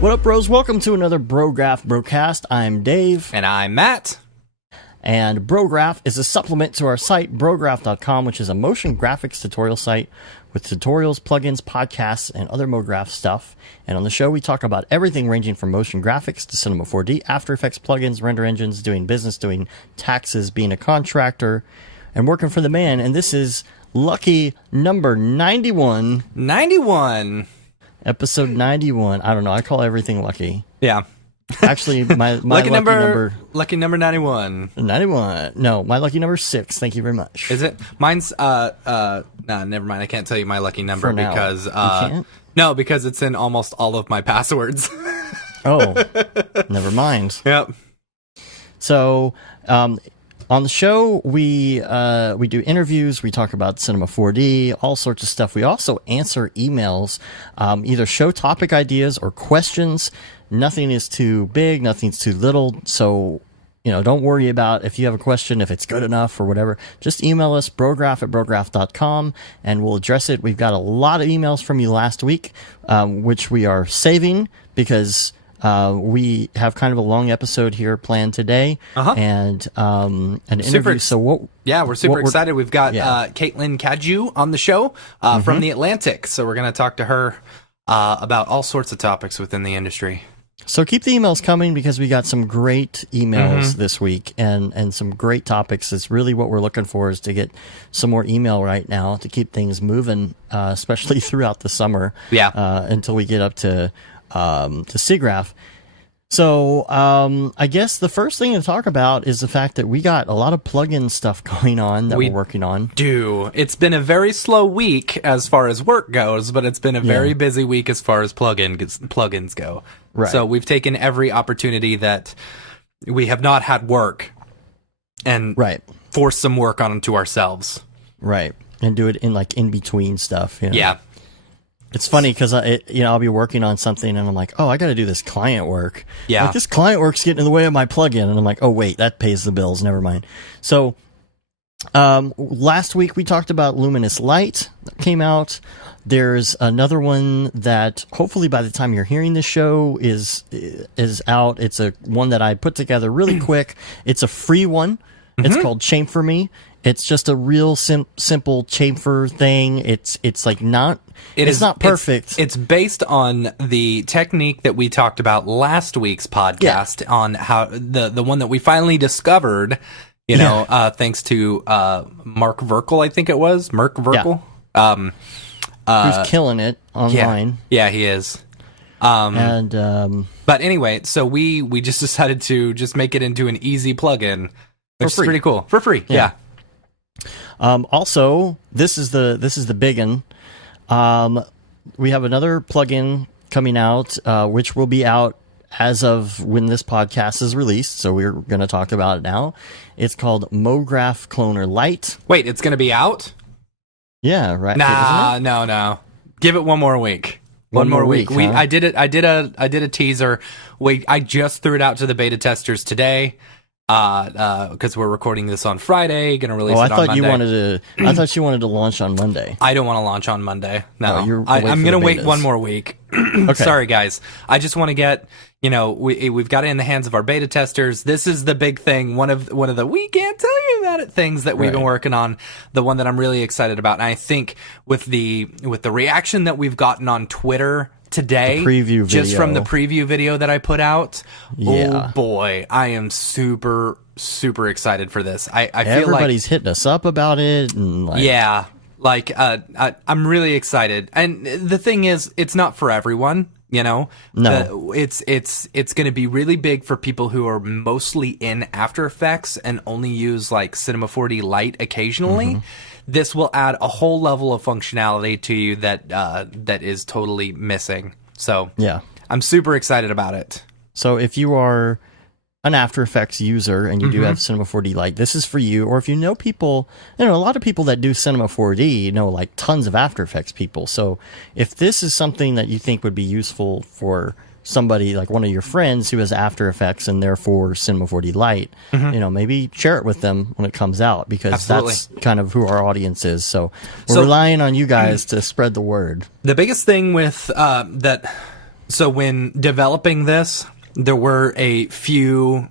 What up, bros? Welcome to another Brograph broadcast. I'm Dave. And I'm Matt. And Brograph is a supplement to our site, brograph.com, which is a motion graphics tutorial site with tutorials, plugins, podcasts, and other MoGraph stuff. And on the show, we talk about everything ranging from motion graphics to Cinema 4D, After Effects plugins, render engines, doing business, doing taxes, being a contractor, and working for the man. And this is lucky number 91. 91. Episode 91. I don't know. I call everything lucky. Yeah. Actually, my lucky number... Lucky number 91. 91. No, my lucky number 6. Thank you very much. Is it? Mine's, nah, never mind. I can't tell you my lucky number For now. because, you can't? No, because it's in almost all of my passwords. Oh, never mind. Yep. So, on the show, we do interviews, we talk about Cinema 4D, all sorts of stuff. We also answer emails, either show topic ideas or questions. Nothing is too big, nothing's too little, so, don't worry about if you have a question, if it's good enough or whatever. Just email us, brograph@brograph.com, and we'll address it. We've got a lot of emails from you last week, which we are saving because... we have kind of a long episode here planned today, and an interview. We're super excited. We've got Caitlin Cadieux on the show from The Atlantic, so we're going to talk to her about all sorts of topics within the industry. So keep the emails coming because we got some great emails this week and some great topics. It's really what we're looking for is to get some more email right now to keep things moving, especially throughout the summer. Yeah. Until we get up to SIGGRAPH. So I guess the first thing to talk about is the fact that we got a lot of plugin stuff going on that we're working on. It's been a very slow week as far as work goes, but it's been a very busy week as far as plugins go. Right. So we've taken every opportunity that we have not had work and forced some work onto ourselves. Right. And do it in between stuff. Yeah. It's funny because I'll be working on something and I'm like, oh, I got to do this client work. Yeah. Like, this client work's getting in the way of my plugin, and I'm like, oh wait, that pays the bills. Never mind. So, last week we talked about Luminous Light that came out. There's another one that hopefully by the time you're hearing this show is out. It's a one that I put together really quick. It's a free one. It's called Chamfer Me. It's just a real simple chamfer thing. It's like not. It's not perfect. It's based on the technique that we talked about last week's podcast on how the one that we finally discovered. Thanks to Mark Verkel, I think it was Mark Verkel. Who's killing it online? Yeah, he is. But anyway, so we just decided to just make it into an easy plugin, which is pretty cool for free. Yeah. Also, this is the big one. We have another plugin coming out, which will be out as of when this podcast is released. So we're going to talk about it now. It's called MoGraph Cloner Lite. Wait, it's going to be out? Yeah, right. No. Give it one more week. One more week. Huh? I did a teaser. I just threw it out to the beta testers today. Because we're recording this on Friday, gonna release it on Monday. I thought you wanted to launch on Monday. I don't want to launch on Monday. No, I'm gonna wait one more week. Okay. Sorry, guys. I just want to get we've got it in the hands of our beta testers. This is the big thing. One of the we can't tell you about it things that we've been working on. The one that I'm really excited about, and I think with the reaction that we've gotten on Twitter today, just from the preview video that I put out. Oh boy, I am super excited for this. I feel everybody's hitting us up about it, and I'm really excited. And the thing is, it's not for everyone. No, it's going to be really big for people who are mostly in After Effects and only use like Cinema 4D Lite occasionally. This will add a whole level of functionality to you that is totally missing. So I'm super excited about it. So if you are an After Effects user and you do have Cinema 4D Lite, this is for you. Or if you know people, a lot of people that do Cinema 4D know like tons of After Effects people. So if this is something that you think would be useful for somebody like one of your friends who has After Effects and therefore Cinema 4D Lite, maybe share it with them when it comes out, because Absolutely. that's kind of who our audience is. So we're relying on you guys to spread the word. The biggest thing with that, so when developing this, there were a few,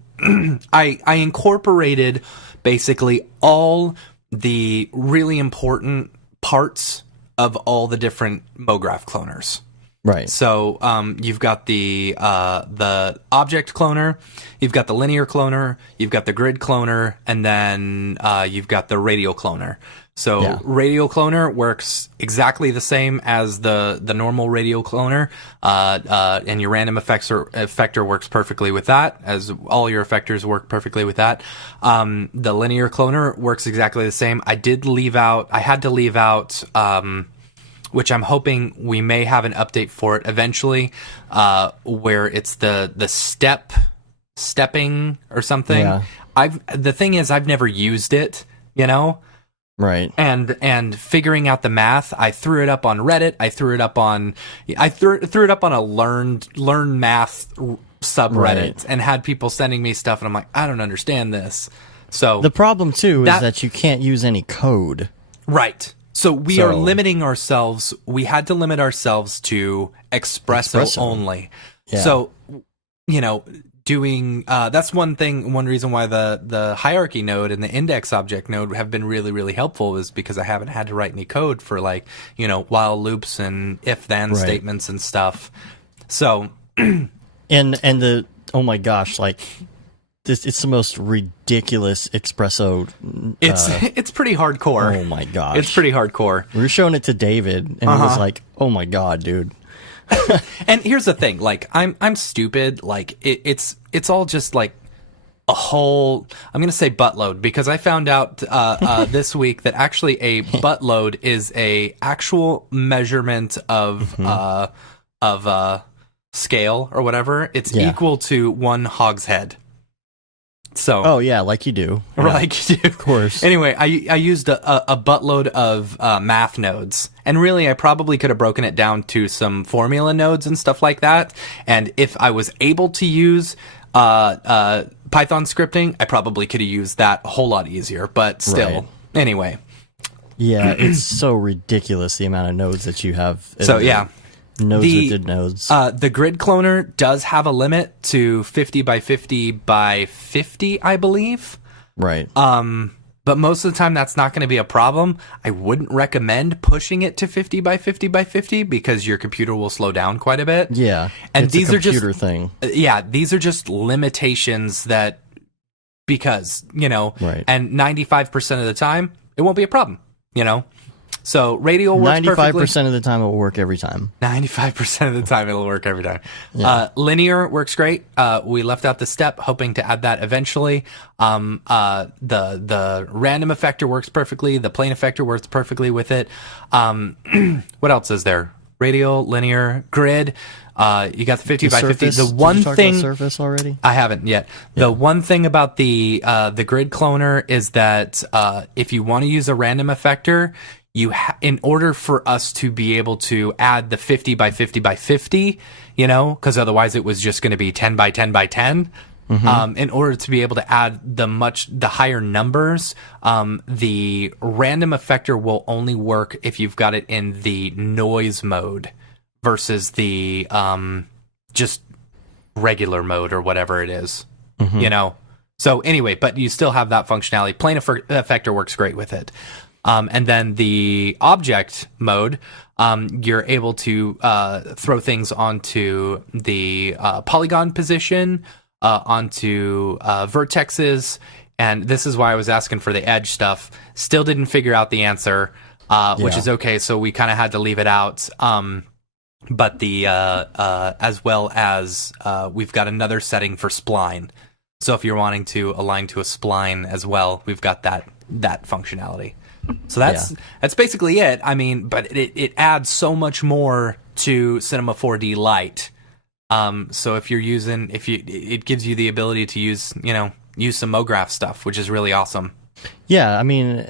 I incorporated basically all the really important parts of all the different MoGraph cloners. Right. So you've got the object cloner, you've got the linear cloner, you've got the grid cloner, and then you've got the radial cloner. So radial cloner works exactly the same as the normal radial cloner, and your random effector works perfectly with that, as all your effectors work perfectly with that. The linear cloner works exactly the same. I had to leave out, which I'm hoping we may have an update for it eventually, where it's the stepping or something. Yeah. The thing is, I've never used it, Right. And figuring out the math, I threw it up on Reddit. I threw it up on a learn math subreddit, and had people sending me stuff, and I'm like, I don't understand this. So the problem too is that you can't use any code. Right. So we are limiting ourselves. We had to limit ourselves to espresso only. Yeah. So, doing that's one reason why the hierarchy node and the index object node have been really, really helpful, is because I haven't had to write any code for while loops and if then statements and stuff. So and the oh my gosh, it's the most ridiculous espresso. It's pretty hardcore. Oh my gosh, it's pretty hardcore. We were showing it to David, and he was like, "Oh my god, dude." And here's the thing, I'm stupid. It's all just a whole, I'm going to say buttload, because I found out this week that actually a buttload is a actual measurement of scale or whatever. It's equal to one hogshead. So like you do. Like you do. Of course. Anyway, I used a buttload of math nodes, and really I probably could have broken it down to some formula nodes and stuff like that. And if I was able to use Python scripting, I probably could have used that a whole lot easier. But still, anyway. Yeah, it's so ridiculous the amount of nodes that you have. So yeah. Nodes within nodes. The grid cloner does have a limit to 50 by 50 by 50, I believe. Right. But most of the time that's not going to be a problem. I wouldn't recommend pushing it to 50 by 50 by 50, because your computer will slow down quite a bit. Yeah. And it's these a are just thing. Yeah, these are just limitations that, because, and 95% of the time it won't be a problem, So radial works 95% of the time it will work every time. 95% of the time it'll work every time. Yeah. Linear works great. We left out the step, hoping to add that eventually. The random effector works perfectly. The plane effector works perfectly with it. What else is there? Radial, linear, grid. You got the 50 by 50. The one Did you talk thing about surface already? I haven't yet. The one thing about the grid cloner is that if you want to use a random effector, in order for us to be able to add the 50 by 50 by 50, because otherwise it was just going to be 10 by 10 by 10. Mm-hmm. In order to be able to add the higher numbers, the random effector will only work if you've got it in the noise mode versus the just regular mode or whatever it is. Mm-hmm. So anyway, but you still have that functionality. Plane effector works great with it. And then the object mode, you're able to throw things onto the polygon position, onto vertexes, and this is why I was asking for the edge stuff. Still didn't figure out the answer, which is okay, so we kind of had to leave it out. But the as well as we've got another setting for spline. So if you're wanting to align to a spline as well, we've got that functionality. So that's basically it. I mean, but it adds so much more to Cinema 4D Lite. So if you're using, it gives you the ability to use some MoGraph stuff, which is really awesome. Yeah, I mean,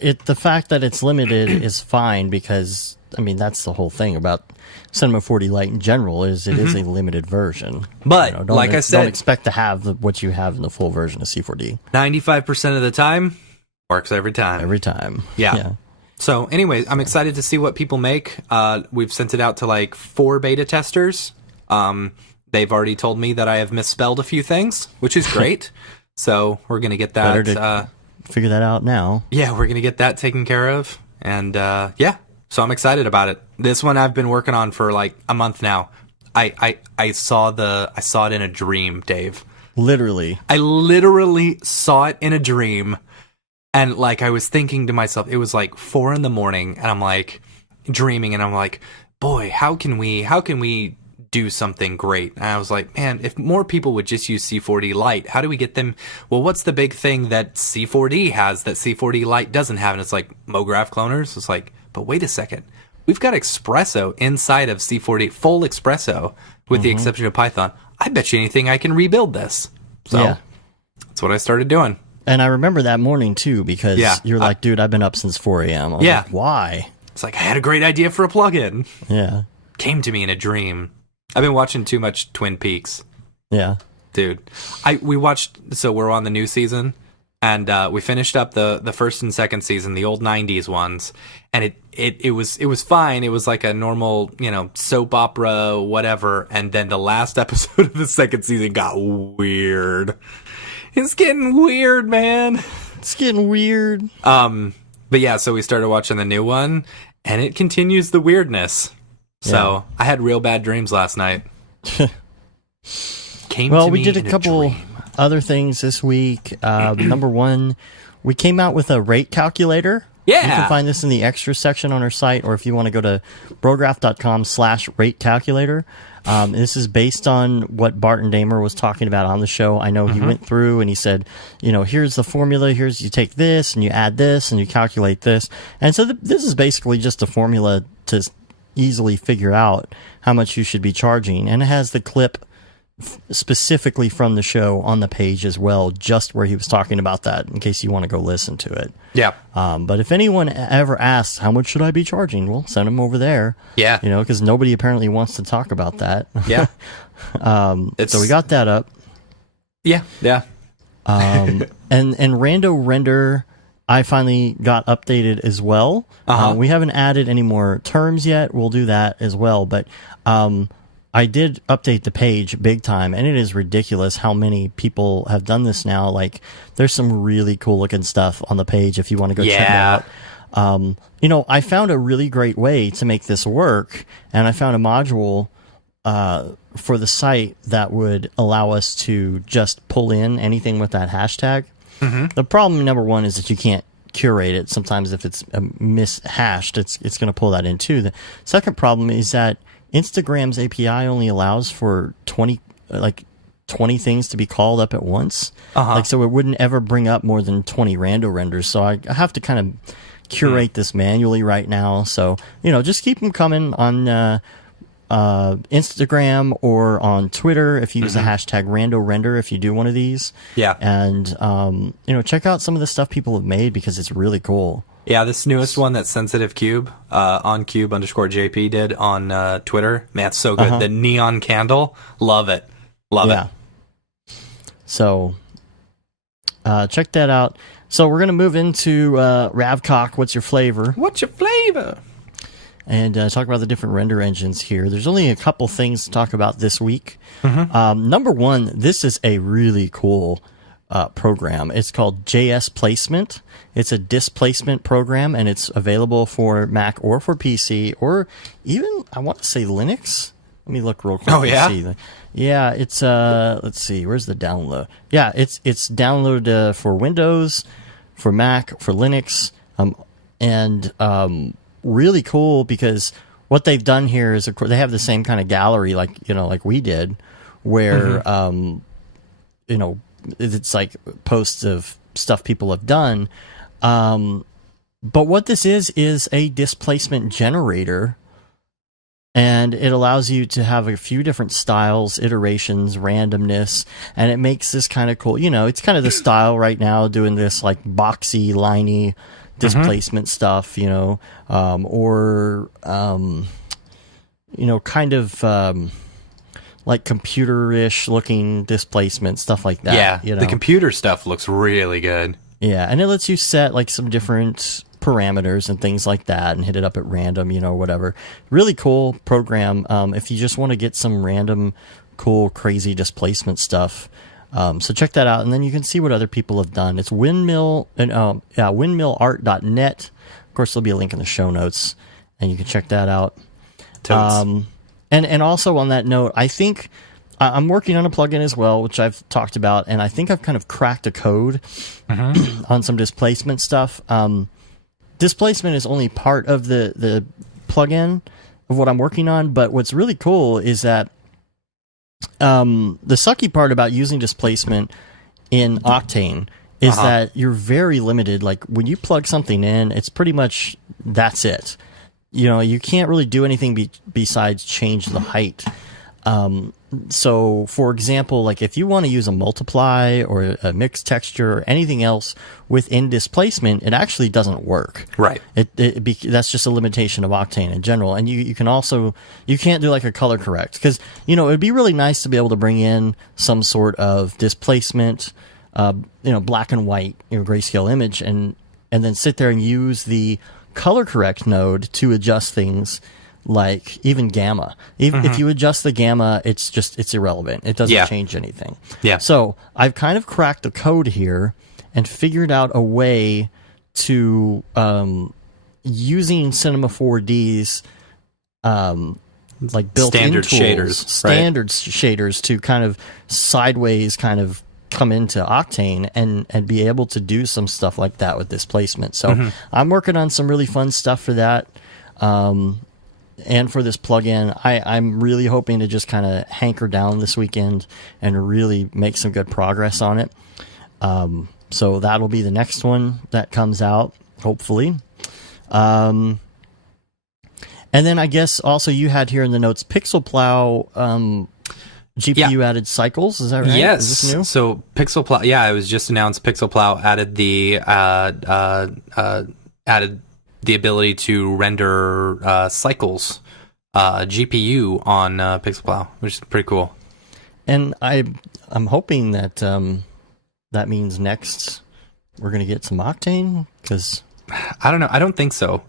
the fact that it's limited is fine because I mean that's the whole thing about Cinema 4D Lite in general is it is a limited version. But like I said, don't expect to have what you have in the full version of C4D. 95% of the time works every time. Every time. Yeah. So anyway, I'm excited to see what people make. We've sent it out to like 4 beta testers. They've already told me that I have misspelled a few things, which is great. So we're going to get that. Better to figure that out now. Yeah, we're going to get that taken care of. And yeah, so I'm excited about it. This one I've been working on for like a month now. I saw it in a dream, Dave. Literally. I literally saw it in a dream. And like I was thinking to myself, it was like 4 a.m, and I'm like dreaming, and I'm like, boy, how can we do something great? And I was like, man, if more people would just use C4D Lite, how do we get them? Well, what's the big thing that C4D has that C4D Lite doesn't have? And it's like Brograph cloners. It's like, but wait a second, we've got Espresso inside of C4D, full Espresso, with the exception of Python. I bet you anything I can rebuild this. So that's what I started doing. And I remember that morning too, because you're like, dude, I've been up since 4 a.m. Like, why? It's like, I had a great idea for a plugin. Yeah. Came to me in a dream. I've been watching too much Twin Peaks. Yeah. Dude. We watched, so we're on the new season, and we finished up the first and second season, the old 90s ones, and it was fine. It was like a normal, soap opera, whatever, and then the last episode of the second season got weird. It's getting weird, man. It's getting weird. But yeah, so we started watching the new one, and it continues the weirdness. So I had real bad dreams last night. We did a couple other things this week. Number one, we came out with a rate calculator. Yeah. You can find this in the extra section on our site, or if you want to go to brograph.com/rate calculator. This is based on what Barton Damer was talking about on the show. I know he went through and he said, here's the formula. Here's, you take this and you add this and you calculate this. And so this is basically just a formula to easily figure out how much you should be charging. And it has the clip specifically from the show on the page as well, just where he was talking about that, in case you want to go listen to it. Yeah. But if anyone ever asks, how much should I be charging? Well, send them over there. Yeah. Because nobody apparently wants to talk about that. Yeah. So we got that up. Yeah. Yeah. And Rando Render, I finally got updated as well. We haven't added any more terms yet. We'll do that as well. But I did update the page big time, and it is ridiculous how many people have done this now. Like, there's some really cool looking stuff on the page if you want to go check it out. I found a really great way to make this work, and I found a module for the site that would allow us to just pull in anything with that hashtag. The problem, number one, is that you can't curate it. Sometimes if it's mishashed, it's going to pull that in too. The second problem is that Instagram's API only allows for 20 things to be called up at once. So it wouldn't ever bring up more than 20 rando renders. So I have to kind of curate this manually right now. So, just keep them coming on Instagram or on Twitter if you use the hashtag rando render if you do one of these. Yeah. And, check out some of the stuff people have made because it's really cool. Yeah, this newest one that Sensitive Cube, @cube_JP did on Twitter. Man, it's so good. The neon candle. Love it. Love it. So, check that out. So, we're going to move into Ravcock. What's your flavor? What's your flavor? And talk about the different render engines here. There's only a couple things to talk about this week. Number one, this is a really cool program. It's called JS Placement. It's a displacement program, and it's available for Mac or for PC, or even, I want to say, Linux. Let me look real quick. Oh, yeah? See. Yeah, it's, let's see, where's the download? Yeah, it's downloaded for Windows, for Mac, for Linux, and really cool because what they've done here is, of course, they have the same kind of gallery like we did, where, it's like posts of stuff people have done. But what this is a displacement generator And it allows you to have a few different styles, iterations, randomness, and it makes this kind of cool. It's kind of the style right now, doing this like boxy, liney displacement stuff, or kind of like computer-ish looking displacement, stuff like that. Yeah, the computer stuff looks really good. Yeah, and it lets you set like some different parameters and things like that and hit it up at random, whatever. Really cool program if you just want to get some random cool crazy displacement stuff. So check that out, and then you can see what other people have done. It's windmillart.net. Of course, there'll be a link in the show notes, and you can check that out. And also on that note, I think I'm working on a plugin as well, which I've talked about, and I think I've kind of cracked a code on some displacement stuff. Displacement is only part of the plugin of what I'm working on, but what's really cool is that the sucky part about using displacement in Octane is that you're very limited. Like when you plug something in, it's pretty much that's it. You can't really do anything besides change the height. So, for example, like if you want to use a multiply or a mixed texture or anything else within displacement, it actually doesn't work. Right. That's just a limitation of Octane in general. And you can't do like a color correct because, it would be really nice to be able to bring in some sort of displacement, black and white, grayscale image and then sit there and use the color correct node to adjust things. Like even gamma, if you adjust the gamma, it's irrelevant. It doesn't change anything. Yeah. So I've kind of cracked the code here and figured out a way to using Cinema 4D's like built-in tools, standard shaders to kind of sideways kind of come into Octane and be able to do some stuff like that with displacement. So I'm working on some really fun stuff for that. And for this plugin, I'm really hoping to just kind of hanker down this weekend and really make some good progress on it. So that'll be the next one that comes out, hopefully. And then I guess also you had here in the notes Pixel Plow GPU added cycles. Is that right? Yes. Is this new? So Pixel Plow, it was just announced. Pixel Plow added the ability to render cycles GPU on Pixel Plow, which is pretty cool. And I'm hoping that that means next we're going to get some Octane, because I don't know. I don't think so.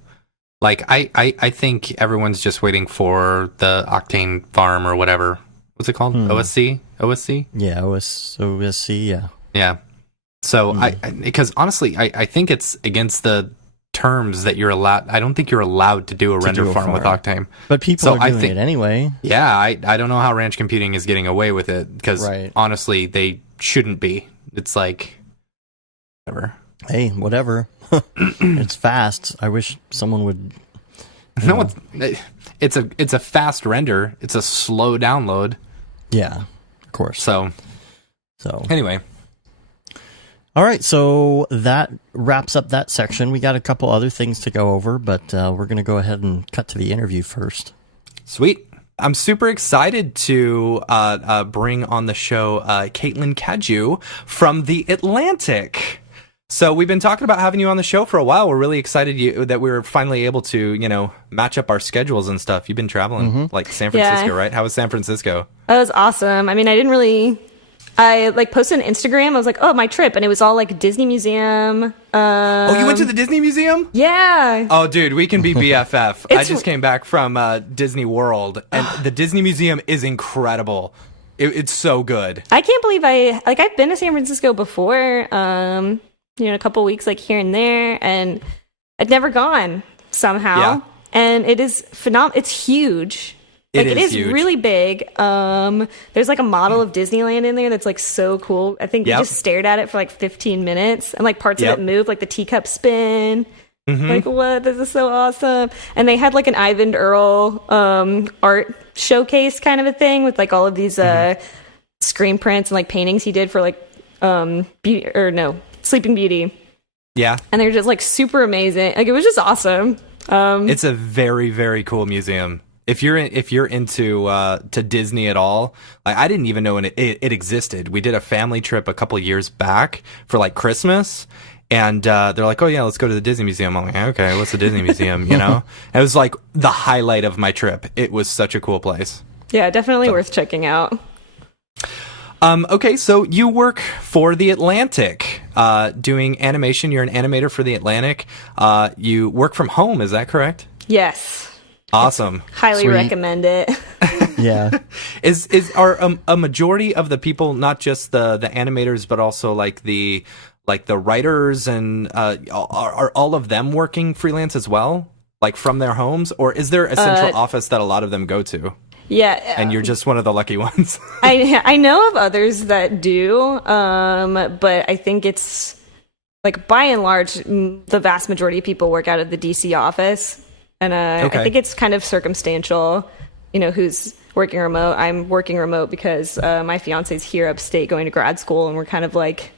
Like I think everyone's just waiting for the Octane farm or whatever. What's it called? OSC? Yeah, OSC. Yeah. Yeah. So because honestly, I think it's against the terms that you're allowed. I don't think you're allowed to do a render farm with Octane, but people are doing it anyway. Yeah, I don't know how Ranch Computing is getting away with it, because honestly, they shouldn't be. It's like whatever. Hey, whatever. It's fast. I wish someone would. No, it's a fast render. It's a slow download. Yeah, of course. So anyway. All right, so that wraps up that section. We got a couple other things to go over, but we're going to go ahead and cut to the interview first. Sweet. I'm super excited to bring on the show Caitlin Cadieux from The Atlantic. So we've been talking about having you on the show for a while. We're really excited that we were finally able to, match up our schedules and stuff. You've been traveling like San Francisco, right? How was San Francisco? That was awesome. I mean, I posted on Instagram. I was like, oh, my trip. And it was all like Disney Museum. Oh, you went to the Disney Museum? Yeah. Oh, dude, we can be BFF. I just came back from Disney World, and the Disney Museum is incredible. It's so good. I can't believe I've been to San Francisco before, a couple weeks like here and there, and I'd never gone somehow. Yeah. And it is phenomenal. It's huge. It is huge. Really big. There's like a model of Disneyland in there that's like so cool. I think we just stared at it for like 15 minutes, and like parts of it moved, like the teacup spin. Like, what? This is so awesome. And they had like an Ivan Earl art showcase kind of a thing with like all of these screen prints and like paintings he did for like Sleeping Beauty. Yeah. And they're just like super amazing. Like, it was just awesome. It's a very, very cool museum. if you're into to Disney at all, like I didn't even know it existed. We did a family trip a couple years back for like Christmas, and they're like, "Oh yeah, let's go to the Disney Museum." I'm like, "Okay, what's the Disney Museum?" You know, it was like the highlight of my trip. It was such a cool place. Yeah, definitely worth checking out. Okay, so you work for The Atlantic, doing animation. You're an animator for The Atlantic. You work from home, is that correct? Yes. Awesome. Highly recommend it. Yeah. Are a majority of the people, not just the animators, but also like the writers and are all of them working freelance as well, like from their homes, or is there a central office that a lot of them go to? Yeah, and you're just one of the lucky ones. I know of others that do, but I think it's like by and large, the vast majority of people work out of the DC office, and I think it's kind of circumstantial. You know, who's working remote? I'm working remote because my fiance's here upstate going to grad school, and we're kind of like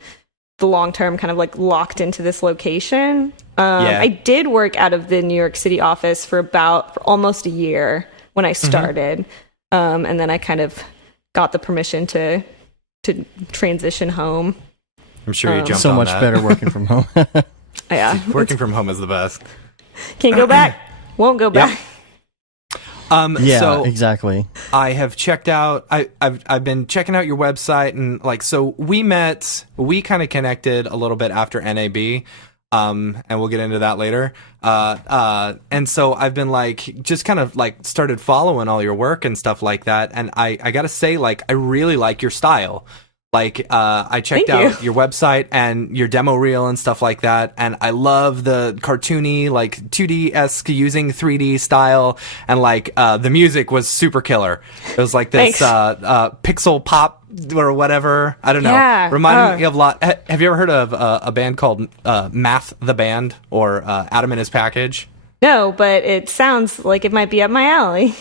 the long term, kind of like locked into this location. I did work out of the New York City office for almost a year when I started. And then I kind of got the permission to transition home. I'm sure you jumped so on much that. better working from home. Yeah, working from home is the best. Can't go back. Won't go back. Yeah, so exactly. I have checked out. I've been checking out your website, and like, so we kind of connected a little bit after NAB. And we'll get into that later. And so I've been like, just kind of like started following all your work and stuff like that. And I gotta say, like, I really like your style. Like, I checked out your website and your demo reel and stuff like that. And I love the cartoony, like 2D-esque using 3D style. And like, the music was super killer. It was like this, pixel pop or whatever. I don't know. Yeah. Reminded me of a lot. Have you ever heard of a band called Math the Band or Adam and His Package? No, but it sounds like it might be up my alley.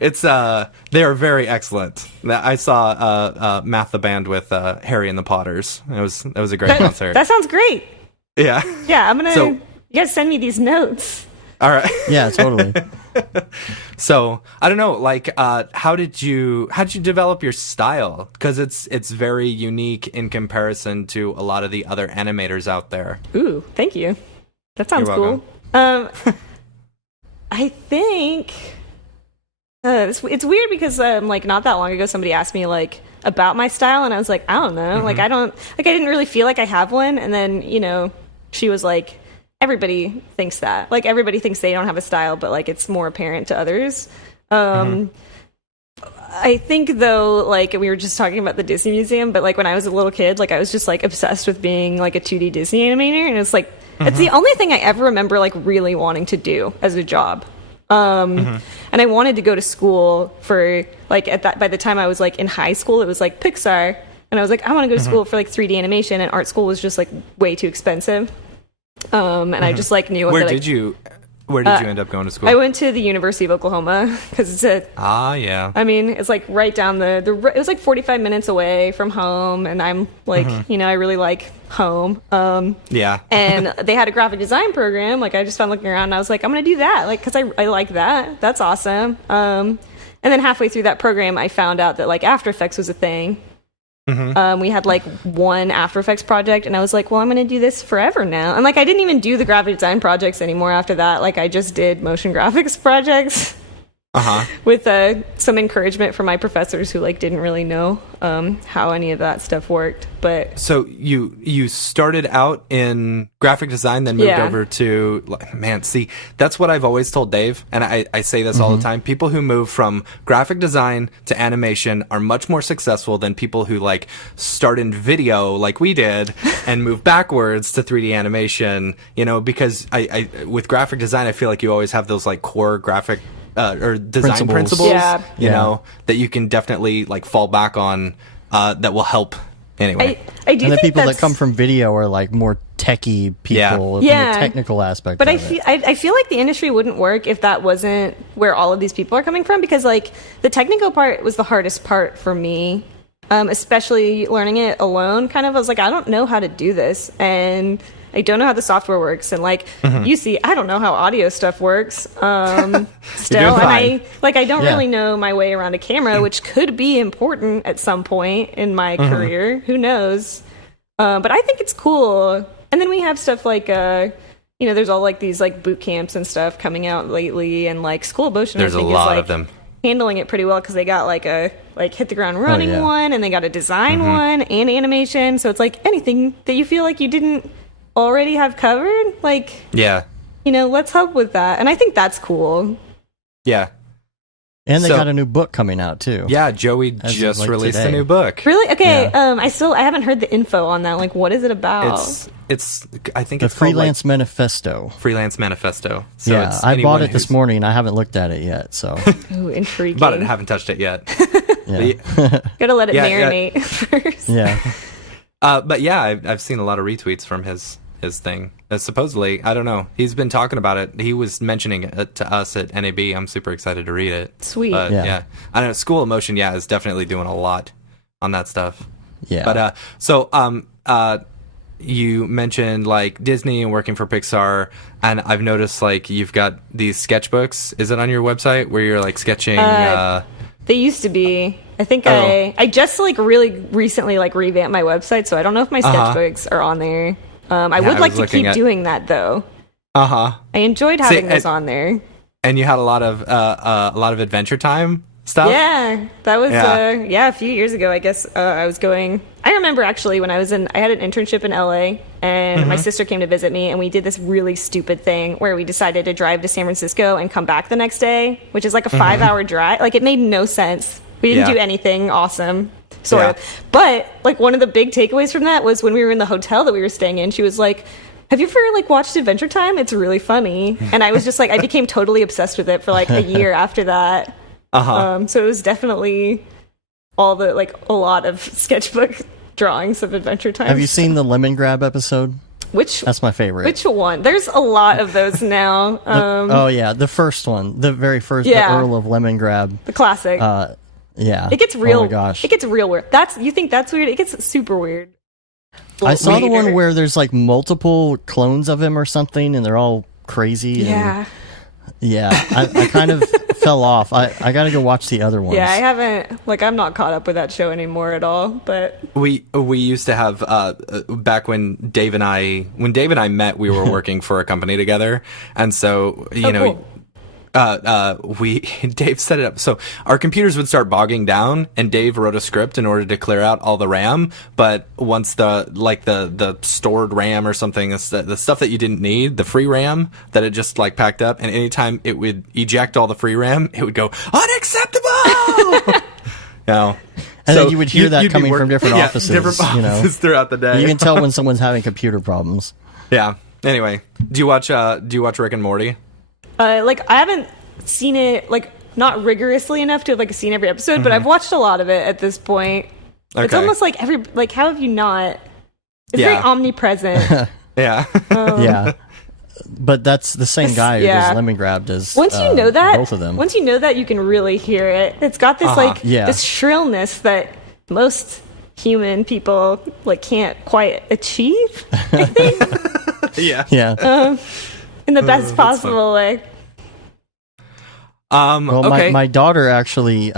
It's they are very excellent. I saw Math the Band with Harry and the Potters. It was a great concert. That sounds great. Yeah. Yeah, I'm gonna. You guys send me these notes. All right. Yeah, totally. So I don't know, like, how did you develop your style? Because it's very unique in comparison to a lot of the other animators out there. Ooh, thank you. That sounds You're cool. I think it's weird because like not that long ago somebody asked me like about my style, and I was like, I don't know, like I didn't really feel like I have one, and then she was like, everybody thinks that. Like, everybody thinks they don't have a style, but, like, it's more apparent to others. I think, though, like, we were just talking about the Disney Museum, but, like, when I was a little kid, like, I was just, like, obsessed with being, like, a 2D Disney animator, and it's, like, it's the only thing I ever remember, like, really wanting to do as a job. And I wanted to go to school for, like, by the time I was, like, in high school, it was, like, Pixar, and I was like, I want to go to school for, like, 3D animation, and art school was just, like, way too expensive. And I just like knew. Where did you end up going to school? I went to the University of Oklahoma because it's yeah. I mean, it's like right down it was like 45 minutes away from home, and I'm like, I really like home. Yeah. And they had a graphic design program. Like, I just found looking around, and I was like, I'm gonna do that, like, because I like that. That's awesome. And then halfway through that program, I found out that like After Effects was a thing. We had like one After Effects project, and I was like, well, I'm going to do this forever now. And like, I didn't even do the graphic design projects anymore after that. Like, I just did motion graphics projects with some encouragement from my professors who like didn't really know how any of that stuff worked. But so you started out in graphic design, then moved over to, man, see, that's what I've always told Dave, and I say this all the time. People who move from graphic design to animation are much more successful than people who like start in video like we did and move backwards to 3D animation, because I with graphic design, I feel like you always have those like core graphic or design principles, you know, that you can definitely like fall back on, that will help anyway. I do and the think people that come from video are like more techie people in the technical aspect. But of I feel like the industry wouldn't work if that wasn't where all of these people are coming from, because like the technical part was the hardest part for me. Especially learning it alone, kind of. I was like, I don't know how to do this, and I don't know how the software works, and like you see, I don't know how audio stuff works. Still, and I don't really know my way around a camera, which could be important at some point in my career. Who knows? But I think it's cool. And then we have stuff like there's all like these like boot camps and stuff coming out lately, and like School of Motion. There's I think a lot is, like, of them. Handling it pretty well because they got like a hit the ground running one, and they got a design one and animation. So it's like anything that you feel like you didn't already have covered, like let's help with that. And I think that's cool. Yeah. And they got a new book coming out too. Yeah, Joey just released a new book. Really? Okay. Yeah. I haven't heard the info on that. Like, what is it about? I think the it's Freelance called, Manifesto. Freelance Manifesto. So yeah, I bought it this morning. I haven't looked at it yet. So ooh, intriguing. Bought it and haven't touched it yet. Gotta let it marinate first. Yeah. But yeah, I've seen a lot of retweets from his thing. Supposedly, I don't know. He's been talking about it. He was mentioning it to us at NAB. I'm super excited to read it. Sweet. But, yeah. I don't know. School of Motion, is definitely doing a lot on that stuff. Yeah. But you mentioned like Disney and working for Pixar, and I've noticed like you've got these sketchbooks. Is it on your website where you're like sketching? They used to be. I think I just like really recently like revamped my website, so I don't know if my sketchbooks are on there. I would like to keep doing that though. I enjoyed having those on there. And you had a lot of Adventure Time stuff. Yeah, that was a few years ago. I guess I remember actually when I had an internship in LA, and my sister came to visit me, and we did this really stupid thing where we decided to drive to San Francisco and come back the next day, which is like a 5-hour drive. Like, it made no sense. We didn't do anything awesome. Sort of. But like one of the big takeaways from that was when we were in the hotel that we were staying in, she was like, have you ever like watched Adventure Time? It's really funny. And I was just like, I became totally obsessed with it for like a year after that. So it was definitely a lot of sketchbook drawings of Adventure Time. Have you seen the Lemon Grab episode? That's my favorite. Which one? There's a lot of those now. The first one, the very first, the Earl of Lemon Grab, the classic. Yeah. It gets real. Oh my gosh. It gets real weird. You think that's weird? It gets super weird. I saw the one where there's like multiple clones of him or something, and they're all crazy. Yeah. I kind of fell off. I got to go watch the other ones. Yeah, I haven't. Like, I'm not caught up with that show anymore at all. But we used to have back when Dave and I met, we were working for a company together, and so cool. Dave set it up so our computers would start bogging down, and Dave wrote a script in order to clear out all the RAM. But once the stored RAM or something, the stuff that you didn't need, the free RAM that it just like packed up, and anytime it would eject all the free RAM, it would go unacceptable. And then you would hear that coming from different offices. Different offices throughout the day. You can tell when someone's having computer problems. Yeah. Anyway, do you watch Rick and Morty? I haven't seen it, like, not rigorously enough to have, like, seen every episode, but I've watched a lot of it at this point. Okay. It's almost like how have you not? It's very omnipresent. Yeah. Yeah. But that's the same guy who does Lemon Grab does. Once you know that, both of them. Once you know that, you can really hear it. It's got this this shrillness that most human people like can't quite achieve, I think. Yeah. In the best possible way. Okay. My daughter actually,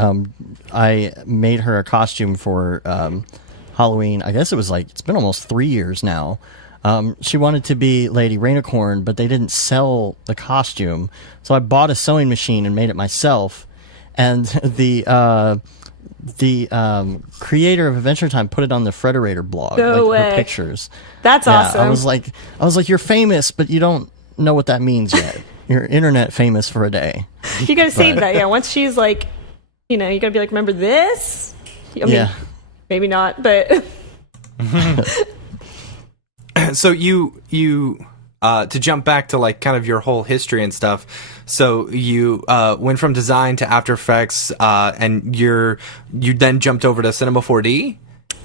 I made her a costume for Halloween. I guess it's been almost 3 years now. She wanted to be Lady Rainicorn, but they didn't sell the costume, so I bought a sewing machine and made it myself. And the creator of Adventure Time put it on the Frederator blog, her pictures. That's awesome. I was like, you're famous, but you don't know what that means yet. You're internet famous for a day. You gotta save that. Yeah, once she's like, you gotta be like, remember this? I mean, maybe not, but. So you to jump back to like kind of your whole history and stuff. So you went from design to After Effects, and you then jumped over to Cinema 4D.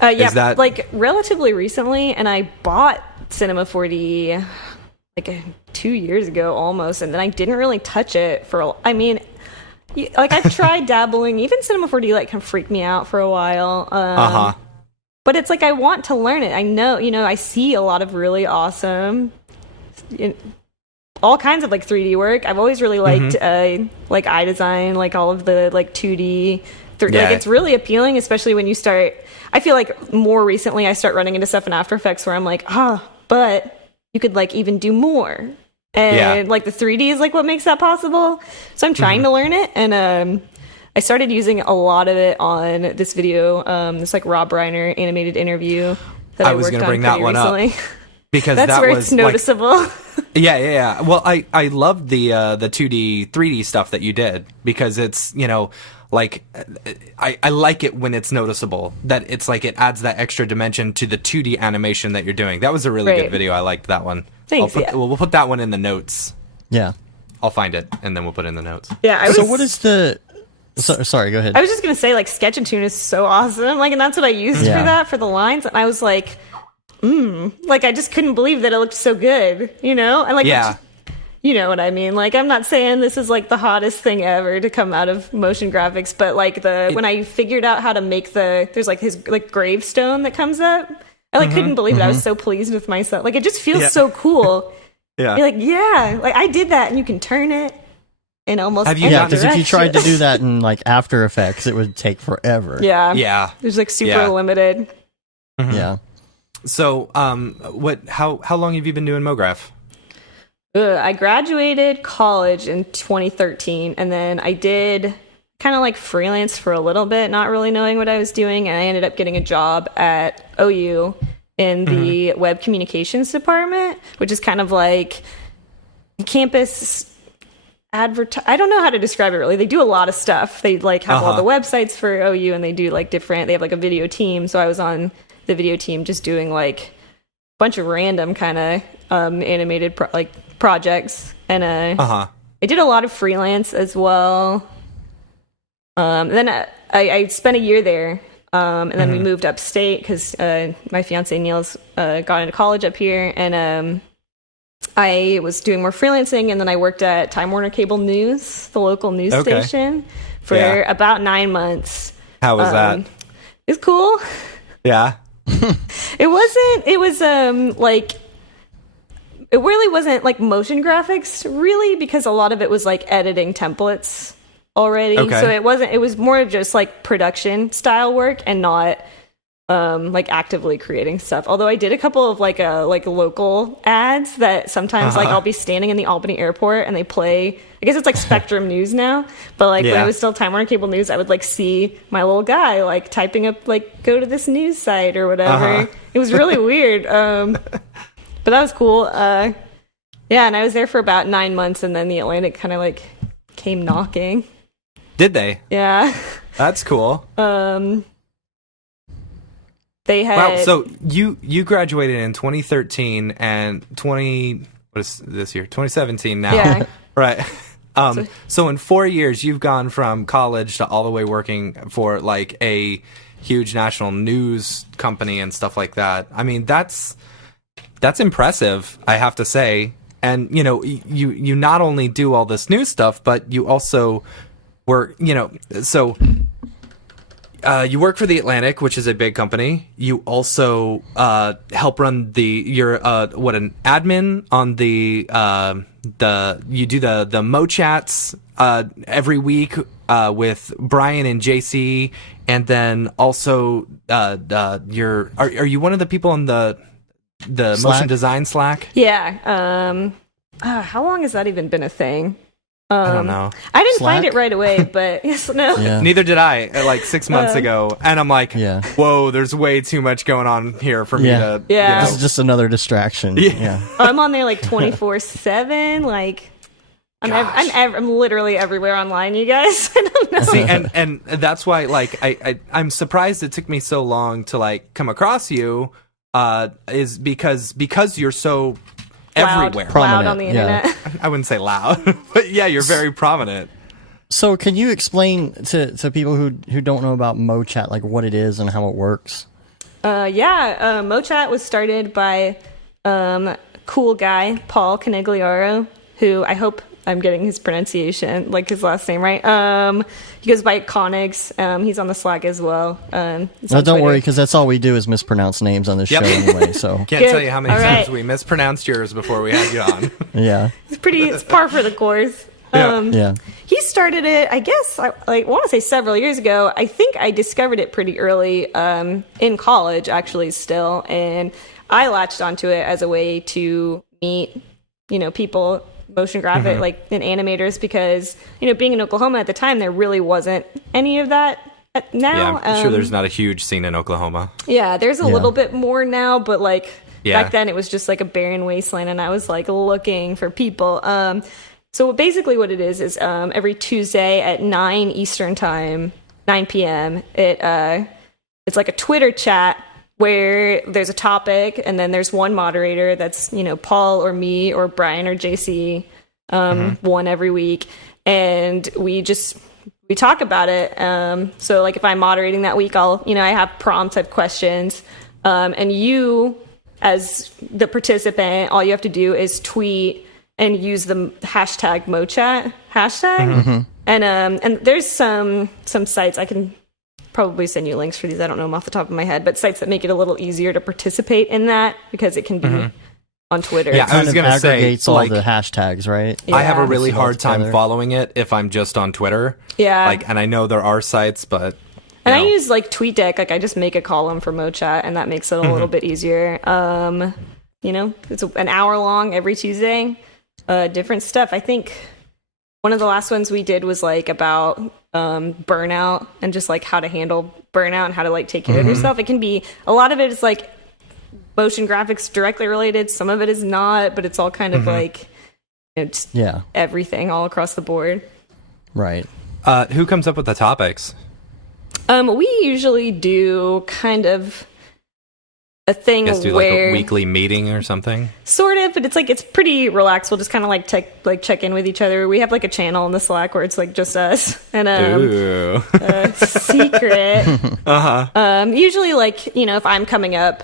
Is that like relatively recently? And I bought Cinema 4D like 2 years ago almost, and then I didn't really touch it for. I mean, like I've tried dabbling. Even Cinema 4D like kind of freaked me out for a while. but it's like I want to learn it. I know, I see a lot of really awesome, all kinds of like 3D work. I've always really liked like iDesign, like all of the like 2D. Like it's really appealing, especially when you start. I feel like more recently I start running into stuff in After Effects where I'm like, but you could like even do more. And like the 3D is like what makes that possible. So I'm trying to learn it, and I started using a lot of it on this video, this like Rob Reiner animated interview that I was going to bring that one recently. Up because that's where it's noticeable. Like, yeah. Well, I loved the 2D, 3D stuff that you did because it's like I like it when it's noticeable, that it's like it adds that extra dimension to the 2D animation that you're doing. That was a really good video. I liked that one. Thanks. We'll put that one in the notes. Yeah, I'll find it and then we'll put it in the notes. Yeah. So what is the? Sorry, go ahead. I was just gonna say, like, Sketch and Tune is so awesome, like, and that's what I used for the lines, and I was like, like, I just couldn't believe that it looked so good, and like, you know what I mean? Like, I'm not saying this is like the hottest thing ever to come out of motion graphics, but like when I figured out how to make there's like his like gravestone that comes up, I like couldn't believe it. I was so pleased with myself. Like, it just feels so cool. You're like, like I did that, and you can turn it. In almost because if you tried to do that in like After Effects, it would take forever. Yeah. There's like super limited. Yeah. So, how long have you been doing MoGraph? I graduated college in 2013, and then I did kind of like freelance for a little bit, not really knowing what I was doing, and I ended up getting a job at OU in the web communications department, which is kind of like campus I don't know how to describe it really. They do a lot of stuff. They like have all the websites for OU, and they do like they have like a video team. So I was on the video team just doing like a bunch of random kind of animated projects, and I did a lot of freelance as well. Then I spent a year there, and then we moved upstate because my fiance Neil's got into college up here, and I was doing more freelancing, and then I worked at Time Warner Cable News, the local news station, for about 9 months. How was that? It's cool. Yeah. It was like, it really wasn't like motion graphics really, because a lot of it was like editing templates already. So it was more just like production style work and not like actively creating stuff. Although I did a couple of like local ads that sometimes like I'll be standing in the Albany airport and they play, I guess it's like Spectrum News now, but like when I was still Time Warner Cable News, I would like see my little guy like typing up like go to this news site or whatever. It was really weird. But that was cool. And I was there for about 9 months, and then the Atlantic kind of like came knocking. Did they? Yeah. That's cool. They had so you graduated in 2013 and what is this year? 2017 now. Yeah. Right. So in 4 years you've gone from college to all the way working for like a huge national news company and stuff like that. I mean, that's impressive, I have to say. And you not only do all this new stuff, but you also work, so you work for the Atlantic, which is a big company. You also help run you're an admin on you do the Mo Chats every week with Brian and JC, and then also are you one of the people on the Slack? motion design Slack? Yeah. How long has that even been a thing? I don't know. I didn't find it right away, but yes, no. Yeah. Neither did I, like 6 months ago. And I'm like, whoa, there's way too much going on here for me to... Yeah. This is just another distraction. Yeah. I'm on there like 24/7. Like, I'm literally everywhere online, you guys. I don't know. See, and that's why, like, I'm surprised it took me so long to, like, come across you, is because you're so... everywhere. Loud on the internet. I wouldn't say loud, but yeah, you're very prominent. So can you explain to people who don't know about MoChat, like what it is and how it works? MoChat was started by cool guy Paul Canigliaro, who I hope I'm getting his pronunciation, like his last name right. He goes by Conigs. He's on the Slack as well. No, don't worry, because that's all we do is mispronounce names on this show anyway. So can't tell you how many times we mispronounced yours before we had you on. Yeah, it's par for the course. Yeah. He started it, I guess, I want to say several years ago. I think I discovered it pretty early in college, actually, still. And I latched onto it as a way to meet, people, motion graphic, like, and animators, because, being in Oklahoma at the time, there really wasn't any of that. Now, yeah, I'm sure there's not a huge scene in Oklahoma. Yeah, there's a little bit more now, but, like, back then it was just, like, a barren wasteland, and I was, like, looking for people. So basically what it is every Tuesday at 9 Eastern time, 9 p.m., it's like a Twitter chat where there's a topic, and then there's one moderator that's, Paul or me or Brian or JC, one every week. And we talk about it. So like if I'm moderating that week, I have prompts, I have questions. And you, as the participant, all you have to do is tweet and use the hashtag MoChat hashtag. And there's some sites, I can probably send you links for these. I don't know them off the top of my head, but sites that make it a little easier to participate in that, because it can be on Twitter. Yeah, I was going to say, aggregates all the hashtags, right? I have a really hard time following it if I'm just on Twitter. Yeah. And I know there are sites, but... And I use like TweetDeck, like I just make a column for MoChat, and that makes it a little bit easier. It's an hour long every Tuesday. Different stuff. I think one of the last ones we did was like about burnout and just like how to handle burnout and how to like take care of yourself. It can be, a lot of it is like motion graphics directly related. Some of it is not, but it's all kind of like it's everything all across the board. Right. Who comes up with the topics? We usually do kind of a thing do where like a weekly meeting or something, sort of, but it's pretty relaxed. We'll just kind of like check in with each other. We have like a channel in the Slack where it's like just us and secret. Usually like if I'm coming up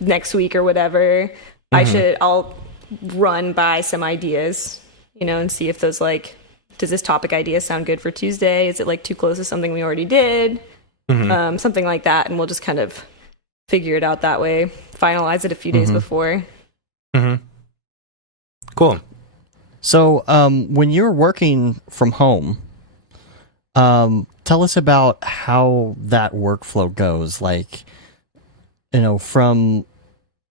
next week or whatever, I'll run by some ideas, and see if those like, does this topic idea sound good for Tuesday? Is it like too close to something we already did? Something like that, and we'll just kind of figure it out that way, finalize it a few days before. Cool. So when you're working from home, tell us about how that workflow goes, like from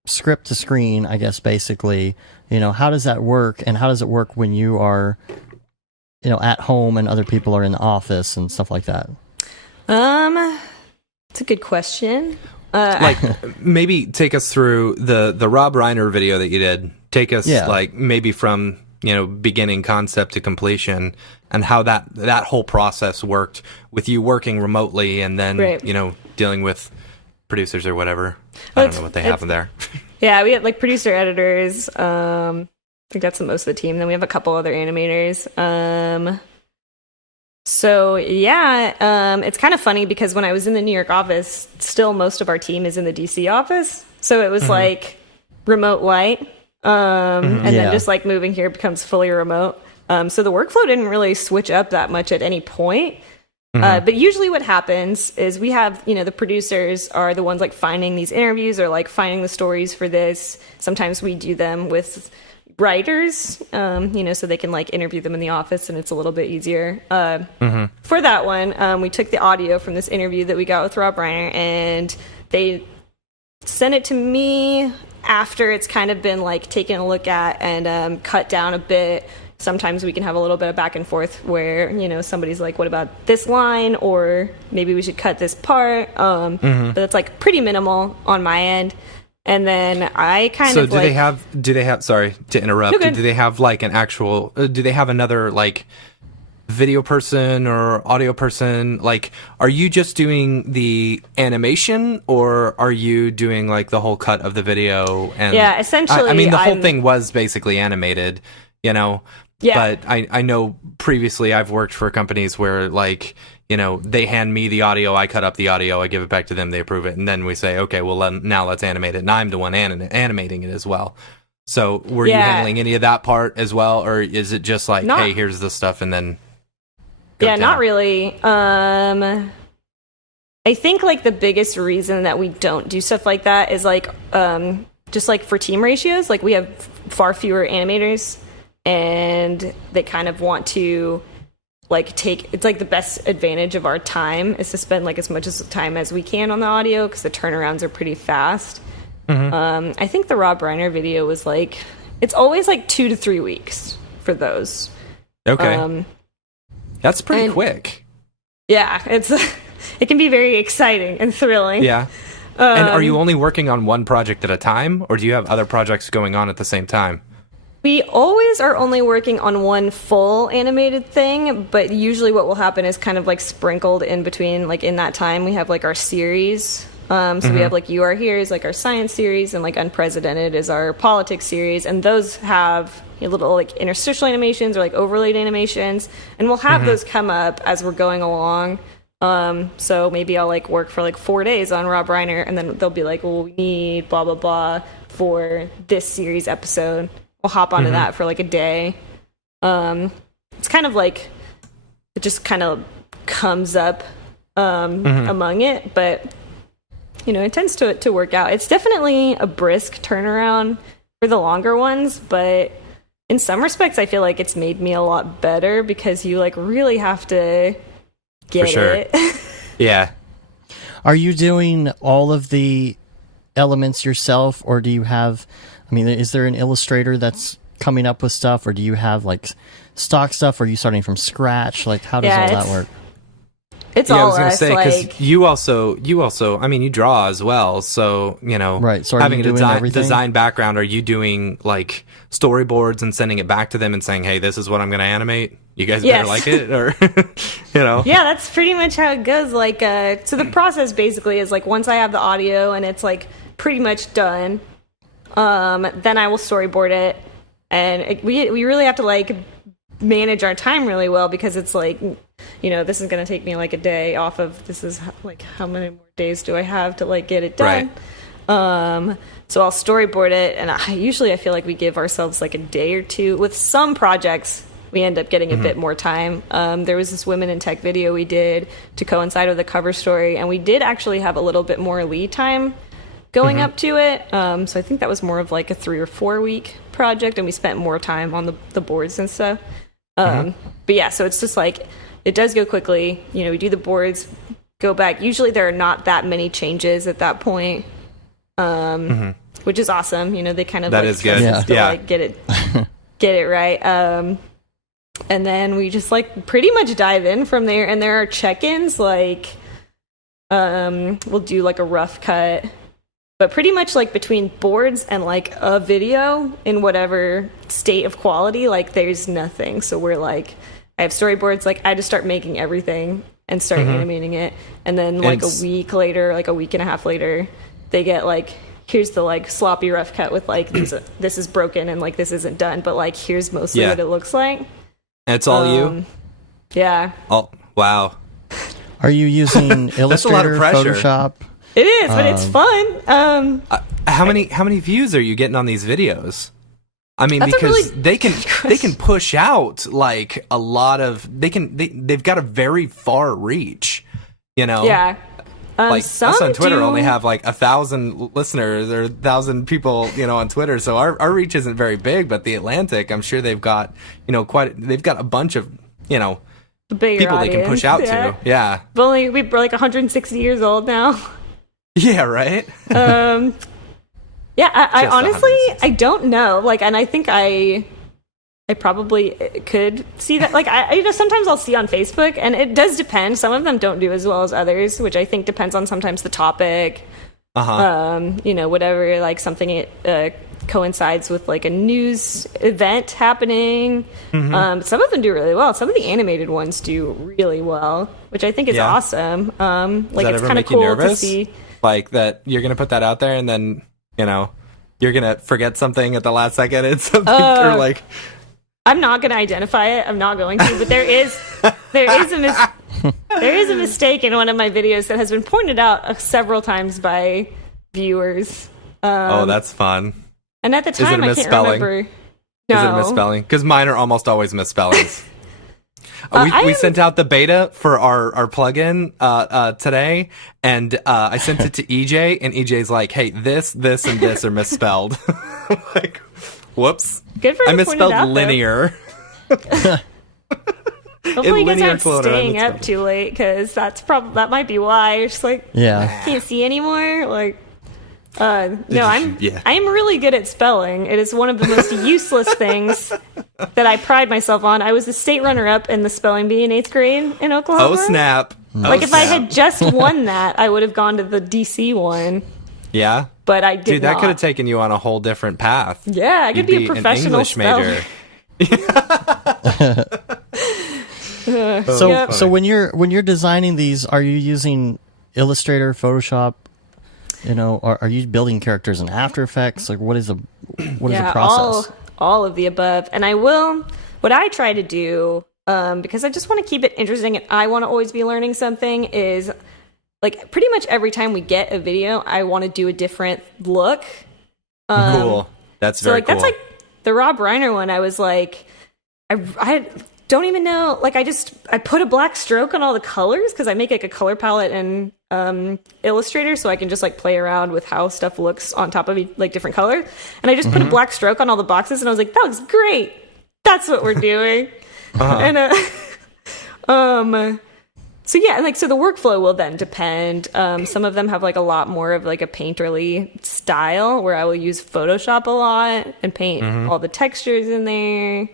script to screen, I guess, basically. How does that work, and how does it work when you are at home and other people are in the office and stuff like that? It's a good question. Maybe take us through the Rob Reiner video that you did. Take us like maybe from beginning concept to completion, and how that whole process worked with you working remotely, and then dealing with producers or whatever. I don't know what they have in there. Yeah, we have like producer editors. I think that's the most of the team. Then we have a couple other animators. So it's kind of funny because when I was in the New York office, still most of our team is in the DC office. So it was like remote light. And then just like moving here becomes fully remote. So the workflow didn't really switch up that much at any point. But usually what happens is we have, the producers are the ones like finding these interviews or like finding the stories for this. Sometimes we do them with writers, so they can like interview them in the office, and it's a little bit easier. For that one, we took the audio from this interview that we got with Rob Reiner, and they sent it to me after it's kind of been like taken a look at and cut down a bit. Sometimes we can have a little bit of back and forth where, somebody's like, what about this line? Or maybe we should cut this part. But it's like pretty minimal on my end. And then I kind of do they have, sorry to interrupt, do they have like an actual, do they have another like video person or audio person? Like, are you just doing the animation, or are you doing like the whole cut of the video? And essentially. I mean, the whole thing was basically animated, Yeah. But I know previously I've worked for companies where like, they hand me the audio, I cut up the audio, I give it back to them, they approve it, and then we say, okay, well, now let's animate it, and I'm the one animating it as well. So were you handling any of that part as well, or is it just like, hey, here's the stuff, and then not really. I think like the biggest reason that we don't do stuff like that is like just like for team ratios, like we have far fewer animators, and they kind of want to like it's like the best advantage of our time is to spend like as much time as we can on the audio because the turnarounds are pretty fast. I think the Rob Reiner video was like, it's always like 2 to 3 weeks for those. Okay. That's pretty quick. Yeah, it can be very exciting and thrilling. Yeah. And are you only working on one project at a time, or do you have other projects going on at the same time? We always are only working on one full animated thing, but usually what will happen is kind of like sprinkled in between, like in that time we have like our series. So we have like You Are Here is like our science series, and like Unprecedented is our politics series, and those have little like interstitial animations or like overlaid animations, and we'll have those come up as we're going along. So maybe I'll like work for like 4 days on Rob Reiner, and then they'll be like, well, we need blah blah blah for this series episode. We'll hop onto that for like a day. It's kind of like it just kind of comes up among it, but it tends to work out. It's definitely a brisk turnaround for the longer ones, but in some respects I feel like it's made me a lot better because you like really have to get it. Yeah. Are you doing all of the elements yourself, or do you have, is there an illustrator that's coming up with stuff, or do you have like stock stuff, or are you starting from scratch? Like how does all that work? It's all I was going to us, say, because you also, you draw as well. So, right. So having a design background, are you doing like storyboards and sending it back to them and saying, hey, this is what I'm going to animate? You guys better like it, or, Yeah, that's pretty much how it goes. Like, so the process basically is like, once I have the audio and it's like pretty much done, then I will storyboard it. And we really have to like manage our time really well, because it's like, this is going to take me like a day off of, this is like, how many more days do I have to like get it done? Right. So I'll storyboard it, and I feel like we give ourselves like a day or two. With some projects, we end up getting a bit more time. There was this Women in Tech video we did to coincide with the cover story, and we did actually have a little bit more lead time going up to it. So I think that was more of like a 3 or 4 week project, and we spent more time on the boards and stuff. But yeah, so it's just like, it does go quickly. We do the boards, go back. Usually there are not that many changes at that point, which is awesome. They kind of that is good. Like get it right. And then we just like pretty much dive in from there. And there are check-ins, like we'll do like a rough cut, but pretty much like between boards and like a video in whatever state of quality, like there's nothing. So we're like, I have storyboards, like I just start making everything and start animating it, and then like a week later, like a week and a half later, they get like, here's the like sloppy rough cut with like this is broken and like this isn't done, but like here's mostly what it looks like. And it's all you? Yeah. Oh, wow. Are you using Illustrator, Photoshop? It is, but it's fun. How many views are you getting on these videos? Because really they can push out like a lot of, they've got a very far reach, Yeah. Like us on Twitter only have like 1,000 listeners or 1,000 people, on Twitter. So our reach isn't very big, but the Atlantic, I'm sure they've got, they've got a bunch of, the people audience, they can push out to. Yeah. We're like 160 years old now. Yeah, right. Yeah, I honestly, I don't know. Like, and I think I probably could see that. Like, I sometimes I'll see on Facebook, and it does depend. Some of them don't do as well as others, which I think depends on sometimes the topic. Whatever, like something it coincides with like a news event happening. Some of them do really well. Some of the animated ones do really well, which I think is awesome. Like, it's kind of cool to see. Like that you're gonna put that out there, and then you're gonna forget something at the last second and something, or like, I'm not gonna identify it. I'm not going to, but there is a mistake in one of my videos that has been pointed out several times by viewers. Oh, that's fun. And at the time, I can't remember. No. Is it a misspelling? Because mine are almost always misspellings. We sent out the beta for our plugin today, and I sent it to EJ, and EJ's like, "Hey, this, and this are misspelled." Like, whoops! Good for I misspelled linear. Hopefully, you guys aren't staying up too late, because that might be why. You're just like, can't see anymore. Like, no, I'm really good at spelling. It is one of the most useless things that I pride myself on. I was the state runner-up in the spelling bee in 8th grade in Oklahoma. Oh, snap. If I had just won that, I would have gone to the DC one. Yeah? But I did Dude, that not. could have taken you on a whole different path. Yeah, I could be a professional English major. So when you're designing these, are you using Illustrator, Photoshop? You know, are you building characters in After Effects? Like, what is the process? All of the above. And what I try to do, because I just want to keep it interesting and I want to always be learning something, is like pretty much every time we get a video, I want to do a different look. Cool. That's very cool. That's like the Rob Reiner one. I was like, I don't even know. Like, I put a black stroke on all the colors because I make like a color palette in Illustrator, so I can just like play around with how stuff looks on top of like different colors. And I just put a black stroke on all the boxes, and I was like, that looks great. That's what we're doing. And so yeah, and so the workflow will then depend. Some of them have like a lot more of like a painterly style where I will use Photoshop a lot and paint all the textures in there.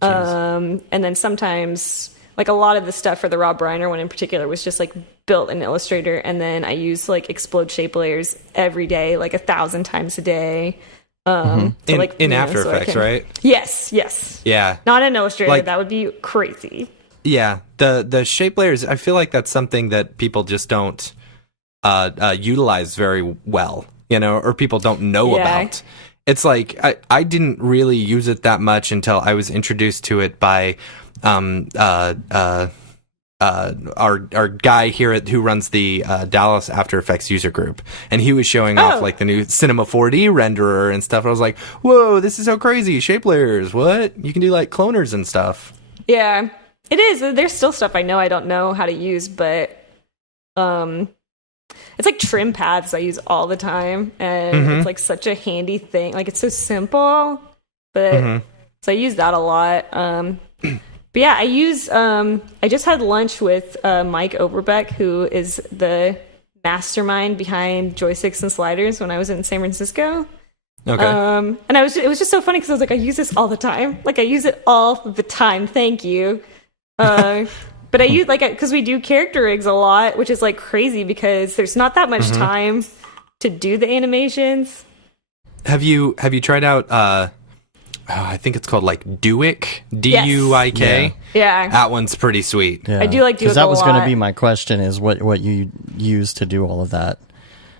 And then sometimes like a lot of the stuff for the Rob Reiner one in particular was just like built in Illustrator, and then I use like explode shape layers every day, like 1,000 times a day. In After Effects, right? Yes. Yeah. Not in Illustrator. That would be crazy. Yeah. The shape layers, I feel like that's something that people just don't utilize very well, or people don't know about. It's like I didn't really use it that much until I was introduced to it by our guy here who runs the Dallas After Effects user group, and he was showing off like the new Cinema 4D renderer and stuff. I was like, whoa, this is so crazy. Shape layers, what? You can do like cloners and stuff. Yeah, it is. There's still stuff I don't know how to use, but it's like trim paths I use all the time, and it's like such a handy thing. Like, it's so simple, but so I use that a lot. But yeah, I use, I just had lunch with Mike Overbeck, who is the mastermind behind Joysticks and Sliders when I was in San Francisco. Okay. And it was just so funny because I was like, I use this all the time. Like, I use it all the time. Thank you. But I use, like, because we do character rigs a lot, which is like crazy because there's not that much time to do the animations. Have you tried out, I think it's called like Duik, D-U-I-K. Yeah. That one's pretty sweet. Yeah. I do like Duik a lot. Because that was going to be my question, is what you use to do all of that.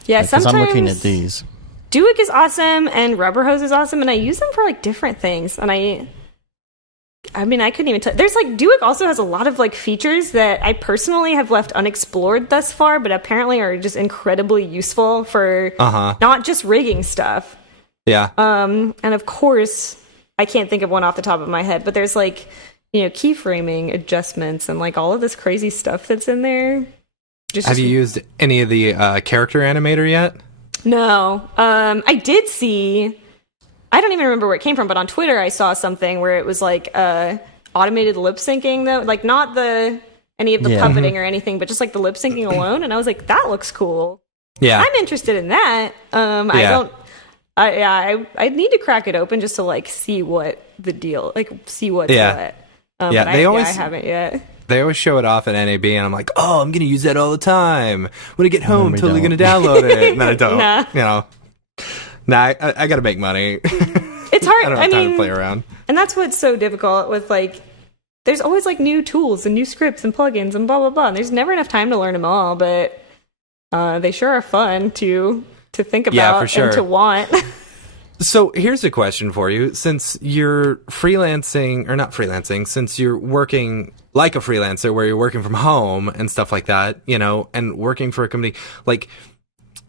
Yeah, Because sometimes I'm looking at these. Duik is awesome and Rubber Hose is awesome, and I use them for like different things. And I mean, I couldn't even tell. There's like, Duik also has a lot of like features that I personally have left unexplored thus far, but apparently are just incredibly useful for not just rigging stuff. Yeah. And of course, I can't think of one off the top of my head, but there's like, keyframing adjustments and like all of this crazy stuff that's in there. Have you used any of the character animator yet? No. I did see, I don't even remember where it came from, but on Twitter I saw something where it was like automated lip syncing, though, like not any of the puppeting or anything, but just like the lip syncing alone. And I was like, that looks cool. Yeah. I'm interested in that. I need to crack it open just to like see what the deal, like see what's what. I haven't yet. They always show it off at NAB, and I'm like, oh, I'm gonna use that all the time. When I get home, totally gonna download it, and then I don't. I gotta make money. It's hard. I don't have time to play around. And that's what's so difficult with like. There's always like new tools and new scripts and plugins and blah blah blah. And there's never enough time to learn them all, but they sure are fun to think about and to want. So here's a question for you. Since you're freelancing, or not freelancing, since you're working like a freelancer where you're working from home and stuff like that, and working for a company, like,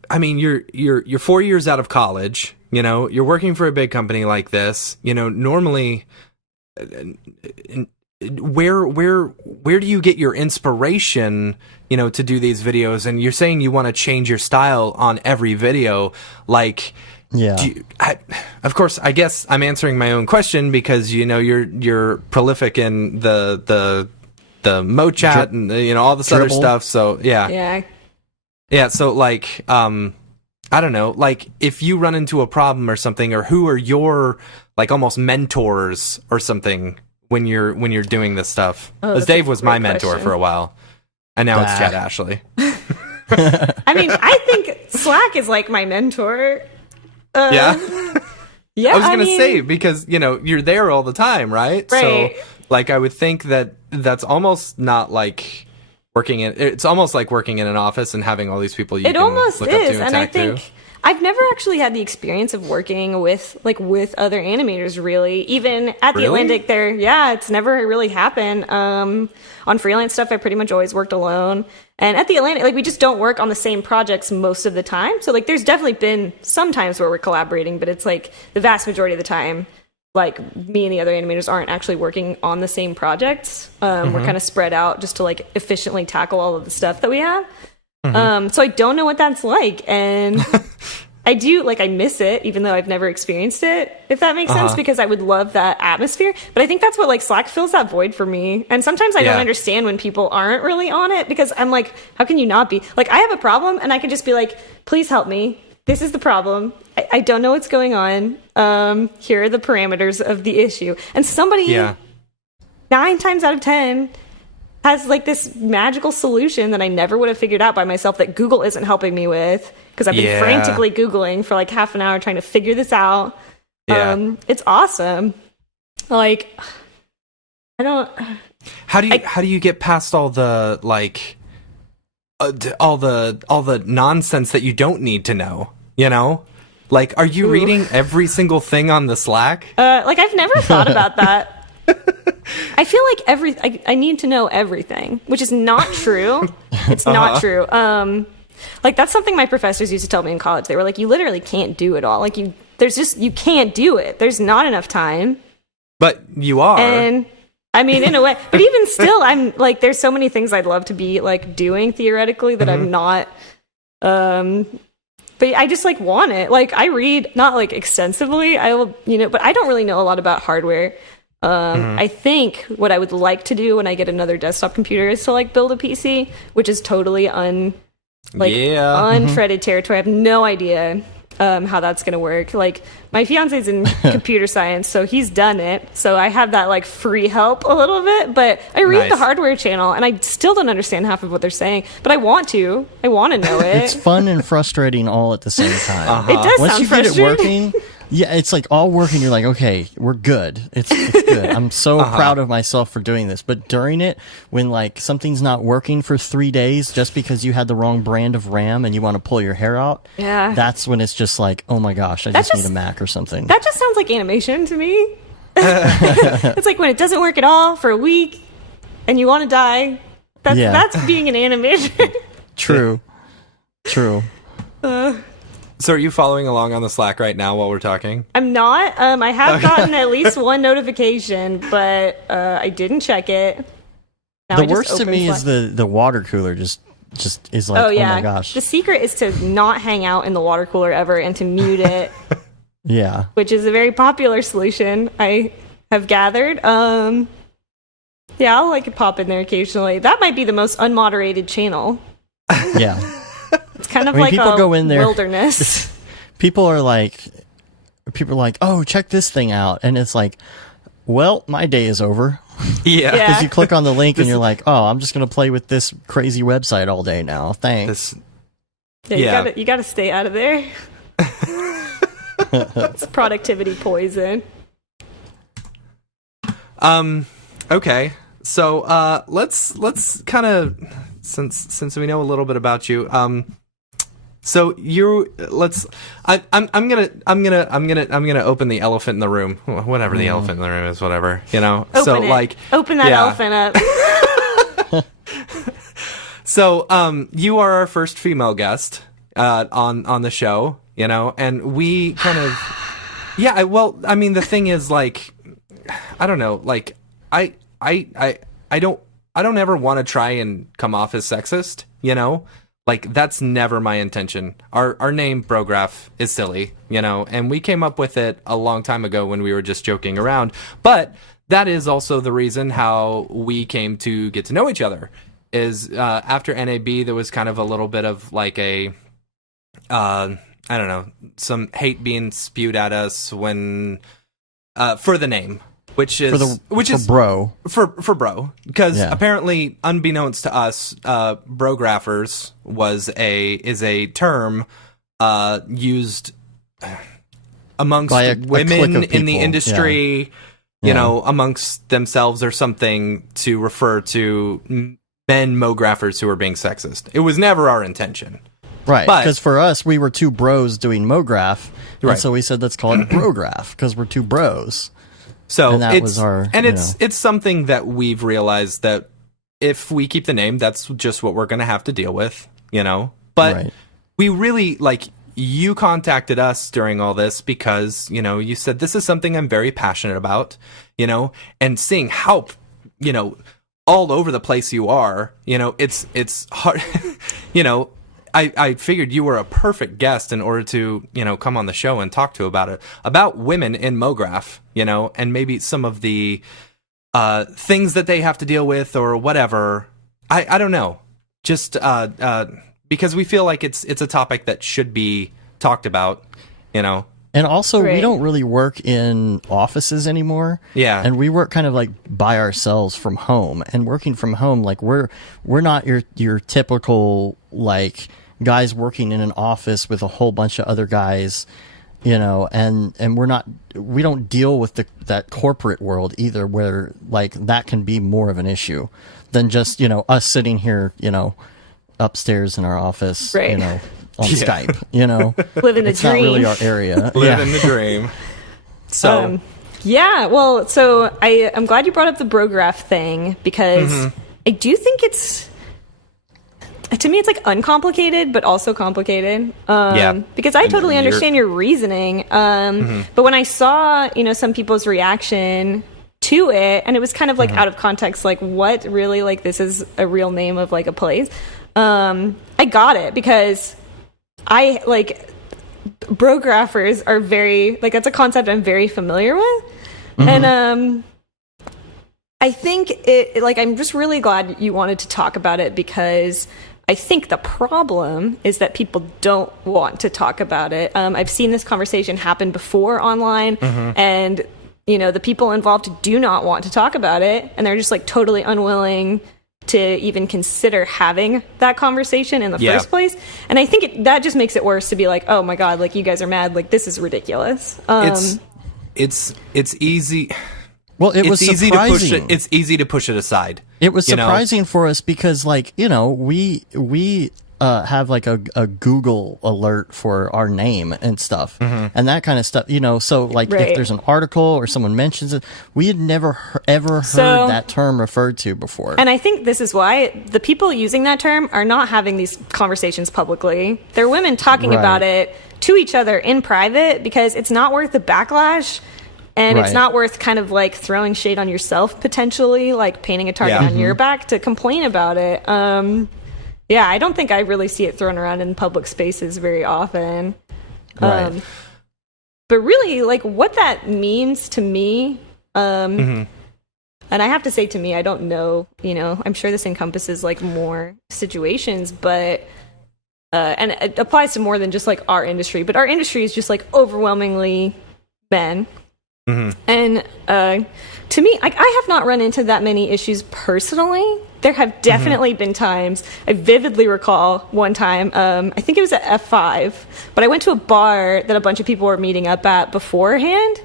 I mean, you're 4 years out of college, You know, you're working for a big company like this. You know, normally, where do you get your inspiration, you know, to do these videos? And you're saying you want to change your style on every video, like, yeah. Of course, I guess I'm answering my own question because, you know, you're prolific in the Mo chat and, you know, all this other stuff. So yeah. So like, I don't know, like if you run into a problem or something, or who are your like almost mentors or something when you're doing this stuff? Because Dave was my mentor for a while, and now it's Chad Ashley. I mean, I think Slack is like my mentor. Yeah. Yeah. I was gonna say, because, you know, you're there all the time, right? Right. So like I would think that's almost not like it's almost like working in an office and having all these people you it can almost look up to is, and I talk think to. I've never actually had the experience of working with other animators, really. Even at the Atlantic there, it's never really happened. On freelance stuff, I pretty much always worked alone. And at the Atlantic, like, we just don't work on the same projects most of the time. So like there's definitely been some times where we're collaborating, but it's like the vast majority of the time, like, me and the other animators aren't actually working on the same projects. We're kind of spread out just to like efficiently tackle all of the stuff that we have. So I don't know what that's like, and I do, like, I miss it, even though I've never experienced it, if that makes sense, because I would love that atmosphere. But I think that's what, like, Slack fills that void for me. And sometimes I don't understand when people aren't really on it, because I'm like, how can you not be? Like, I have a problem, and I could just be like, please help me. This is the problem. I don't know what's going on. Here are the parameters of the issue. And somebody, 9 times out of 10, has like this magical solution that I never would have figured out by myself, that Google isn't helping me with, because I've been frantically Googling for like half an hour trying to figure this out. It's awesome. Like, I don't. How do you get past all the like all the nonsense that you don't need to know? You know, like, are you reading every single thing on the Slack? Like, I've never thought about that. I feel like I need to know everything, which is not true. It's not true. Like, that's something my professors used to tell me in college. They were like, you literally can't do it all. Like, you can't do it. There's not enough time. But you are. And I mean, in a way, but even still, I'm like, there's so many things I'd love to be like doing theoretically that I'm not. But I just like want it. Like, I read, not like extensively, I will, you know, but I don't really know a lot about hardware. I think what I would like to do when I get another desktop computer is to like build a PC, which is totally untreaded territory. I have no idea how that's gonna work. Like, my fiance's in computer science, so he's done it. So I have that like free help a little bit, but I read the hardware channel and I still don't understand half of what they're saying. But I want to know it. It's fun and frustrating all at the same time. It does Once sound you get it frustrating. working. Yeah, it's like all working. You're like, okay, we're good. It's good. I'm so proud of myself for doing this. But during it, when like something's not working for 3 days just because you had the wrong brand of RAM and you want to pull your hair out, that's when it's just like, oh my gosh, I just need a Mac or something. That just sounds like animation to me. It's like when it doesn't work at all for a week and you want to die. That's being an animator. True. So are you following along on the Slack right now while we're talking? I'm not. I have gotten at least one notification, but I didn't check it. Now the worst to me is the water cooler just is like, oh my gosh. The secret is to not hang out in the water cooler ever and to mute it. Yeah. Which is a very popular solution, I have gathered. I'll like pop in there occasionally. That might be the most unmoderated channel. Yeah. It's kind of like people a go in there, wilderness. People are like, oh, check this thing out. And it's like, well, my day is over. Yeah. Because you click on the link and you're like, oh, I'm just going to play with this crazy website all day now. Thanks. You gotta stay out of there. It's productivity poison. Okay. So let's kind of, since we know a little bit about you, so I'm gonna open the elephant in the room, whatever the elephant in the room is, whatever, you know. Open that elephant up. So you are our first female guest on the show, and we kind of, yeah. Well, I mean, the thing is, like, I don't know, like, I don't ever want to try and come off as sexist, Like, that's never my intention. Our name, Brograph, is silly, and we came up with it a long time ago when we were just joking around. But that is also the reason how we came to get to know each other. Is after NAB, there was kind of a little bit of like a, I don't know, some hate being spewed at us when for the name. Which is bro for bro, because apparently, unbeknownst to us, brographers is a term used amongst women in the industry, amongst themselves or something, to refer to men mographers who are being sexist. It was never our intention. Right, because for us, we were two bros doing MoGraph, right. And so we said let's call it Brograph because we're two bros. So it's something that we've realized that if we keep the name, that's just what we're going to have to deal with, But we really, like, you contacted us during all this because, you said this is something I'm very passionate about, and seeing how, all over the place you are, it's hard, I figured you were a perfect guest in order to, come on the show and talk to about women in MoGraph, and maybe some of the things that they have to deal with or whatever. I don't know. Just because we feel like it's a topic that should be talked about, And also, we don't really work in offices anymore. Yeah. And we work kind of like by ourselves from home. And working from home, like we're not your typical, like, guys working in an office with a whole bunch of other guys, and we don't deal with that corporate world either, where like that can be more of an issue than just, us sitting here, upstairs in our office, on Skype, living the it's dream. Not really our area. Living the dream. So, well, so I'm glad you brought up the Brograph thing because I do think to me, it's like uncomplicated, but also complicated. Because I totally understand your reasoning. But when I saw, some people's reaction to it, and it was kind of like out of context, like what really, like this is a real name of like a place. I got it because I like brographers are very like that's a concept I'm very familiar with, and I think it like I'm just really glad you wanted to talk about it because I think the problem is that people don't want to talk about it. I've seen this conversation happen before online, and the people involved do not want to talk about it, and they're just like totally unwilling to even consider having that conversation in the first place. And I think that just makes it worse to be like, oh my god, like you guys are mad, like this is ridiculous. It's easy. Well, it's easy to push it. It's easy to push it aside. It was surprising for us because, like, we have like a Google alert for our name and stuff and that kind of stuff. So like if there's an article or someone mentions it, we had never ever heard that term referred to before. And I think this is why the people using that term are not having these conversations publicly. They're women talking about it to each other in private because it's not worth the backlash. And it's not worth kind of like throwing shade on yourself, potentially, like painting a target on your back to complain about it. I don't think I really see it thrown around in public spaces very often. But really, like what that means to me, and I have to say to me, I don't know, I'm sure this encompasses like more situations, but and it applies to more than just like our industry, but our industry is just like overwhelmingly men. And to me, I have not run into that many issues personally. There have definitely been times. I vividly recall one time, I think it was at F5, but I went to a bar that a bunch of people were meeting up at beforehand.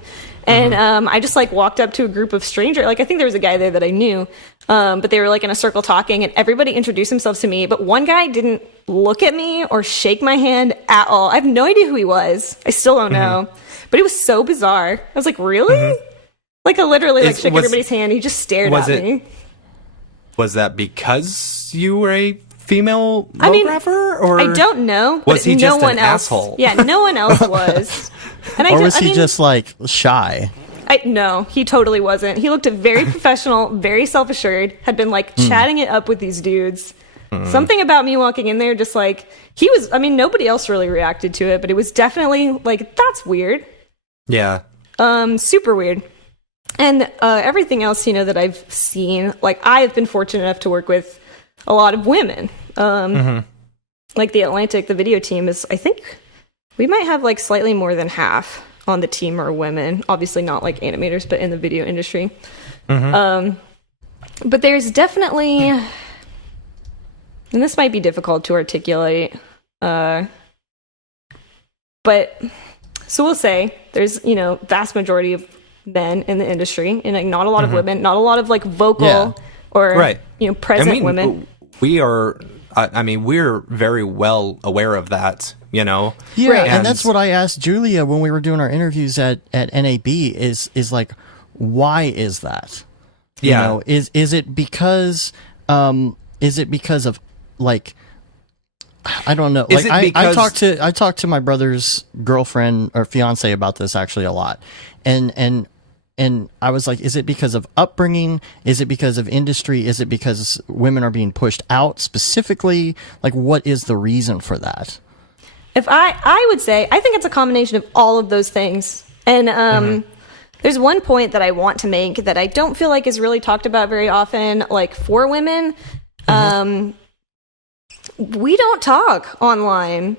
And I just like walked up to a group of strangers. Like I think there was a guy there that I knew, but they were like in a circle talking, and everybody introduced themselves to me. But one guy didn't look at me or shake my hand at all. I have no idea who he was. I still don't know. But it was so bizarre. I was like, really? Like I literally like shook everybody's hand. He just stared at me. Was that because you were a female Brographer, or I don't know. Was he just no an one else, asshole? Yeah, no one else was. And or was he just like shy? No, he totally wasn't. He looked very professional, very self-assured, had been like chatting it up with these dudes. Something about me walking in there, just like, he was, nobody else really reacted to it, but it was definitely like, that's weird. Yeah. Super weird. And everything else, that I've seen, like, I have been fortunate enough to work with a lot of women. Like the Atlantic, the video team is, I think, we might have like slightly more than half on the team are women. Obviously not like animators, but in the video industry. But there's definitely, and this might be difficult to articulate, but so we'll say there's, vast majority of men in the industry, and like not a lot of women, not a lot of like vocal or present women. We are, we're very well aware of that, Yeah, Right. and that's what I asked Julia when we were doing our interviews at NAB is like, why is that? Yeah. Is it because of like, I don't know. Is Like it because... I talked to my brother's girlfriend or fiance about this actually a lot. And I was like, is it because of upbringing? Is it because of industry? Is it because women are being pushed out specifically? Like, what is the reason for that? If I would say, I think it's a combination of all of those things. And there's one point that I want to make that I don't feel like is really talked about very often, like for women. We don't talk online.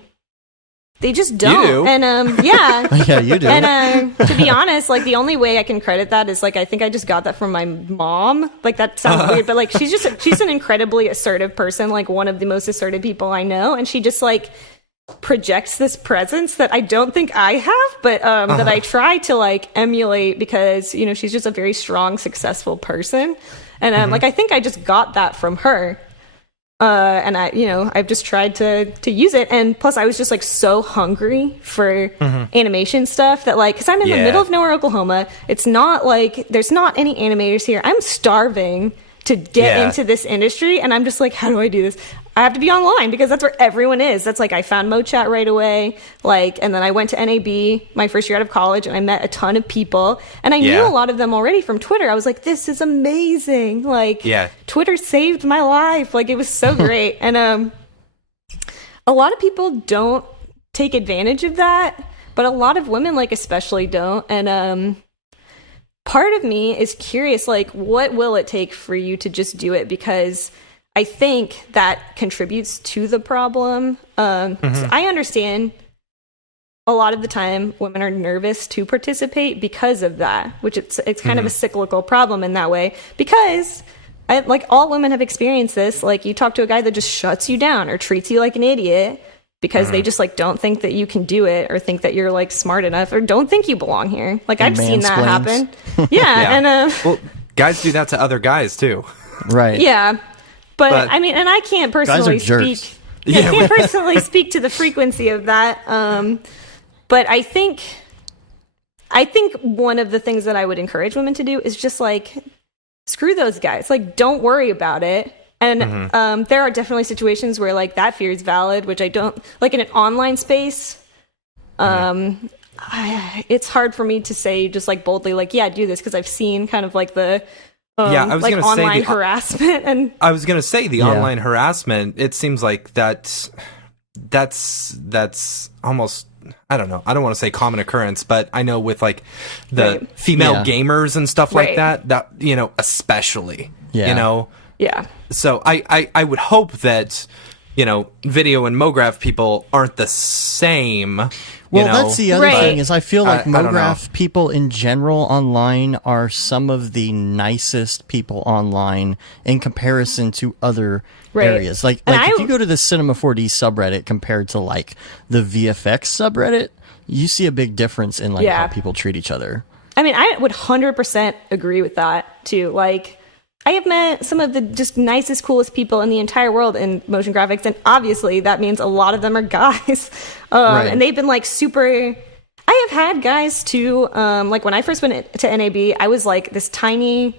They just don't. You do. And yeah. Yeah, you do. And to be honest, like the only way I can credit that is like I think I just got that from my mom. Like that sounds weird, but like she's an incredibly assertive person, like one of the most assertive people I know, and she just like projects this presence that I don't think I have, but that I try to like emulate because, she's just a very strong, successful person. And like I think I just got that from her. And I've just tried to use it. And plus I was just like so hungry for animation stuff that like, cause I'm in the middle of nowhere, Oklahoma. It's not like there's not any animators here. I'm starving to get into this industry. And I'm just like, how do I do this? I have to be online because that's where everyone is. That's like, I found MoChat right away. Like, and then I went to NAB my first year out of college and I met a ton of people and I knew a lot of them already from Twitter. I was like, this is amazing. Like Twitter saved my life. Like it was so great. And, a lot of people don't take advantage of that, but a lot of women like especially don't. And, part of me is curious, like, what will it take for you to just do it? Because I think that contributes to the problem. So I understand a lot of the time women are nervous to participate because of that, which it's kind of a cyclical problem in that way. Because like all women have experienced this. Like you talk to a guy that just shuts you down or treats you like an idiot because they just like don't think that you can do it or think that you're like smart enough or don't think you belong here. Like I've seen that happen. And well, guys do that to other guys too. Right. Yeah. But I mean, and I can't personally speak. I can't personally speak to the frequency of that. But I think one of the things that I would encourage women to do is just like screw those guys. Like, don't worry about it. And there are definitely situations where like that fear is valid, which I don't like in an online space. It's hard for me to say just like boldly, like, yeah, do this because I've seen kind of like the I was like gonna online say harassment and I was going to say the online harassment. It seems like that's almost, I don't know. I don't want to say common occurrence, but I know with like the female gamers and stuff like that, especially, So I would hope that, video and MoGraph people aren't the same. Well, that's the other thing is I feel like MoGraph people in general online are some of the nicest people online in comparison to other areas. Like if you go to the Cinema 4D subreddit compared to like the VFX subreddit, you see a big difference in like how people treat each other. I mean, I would 100% agree with that too. Like I have met some of the just nicest, coolest people in the entire world in motion graphics, and obviously that means a lot of them are guys. And they've been like super. I have had guys too. Like when I first went to NAB, I was like this tiny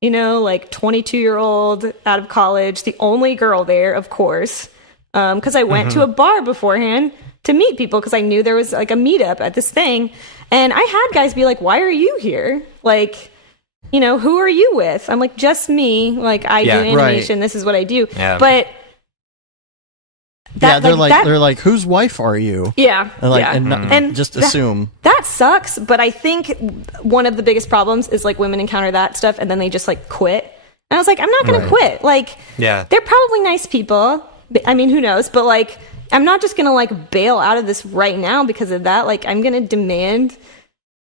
like 22-year-old out of college, the only girl there, of course, because I went to a bar beforehand to meet people because I knew there was like a meetup at this thing. And I had guys be like, why are you here? Like, who are you with? I'm like, just me. Like, I do animation. Right. This is what I do. Yeah. But they're like, whose wife are you? Yeah. And just assume. That sucks. But I think one of the biggest problems is like women encounter that stuff and then they just like quit. And I was like, I'm not going to quit. Like, they're probably nice people. I mean, who knows? But like, I'm not just going to like bail out of this right now because of that. Like, I'm going to demand,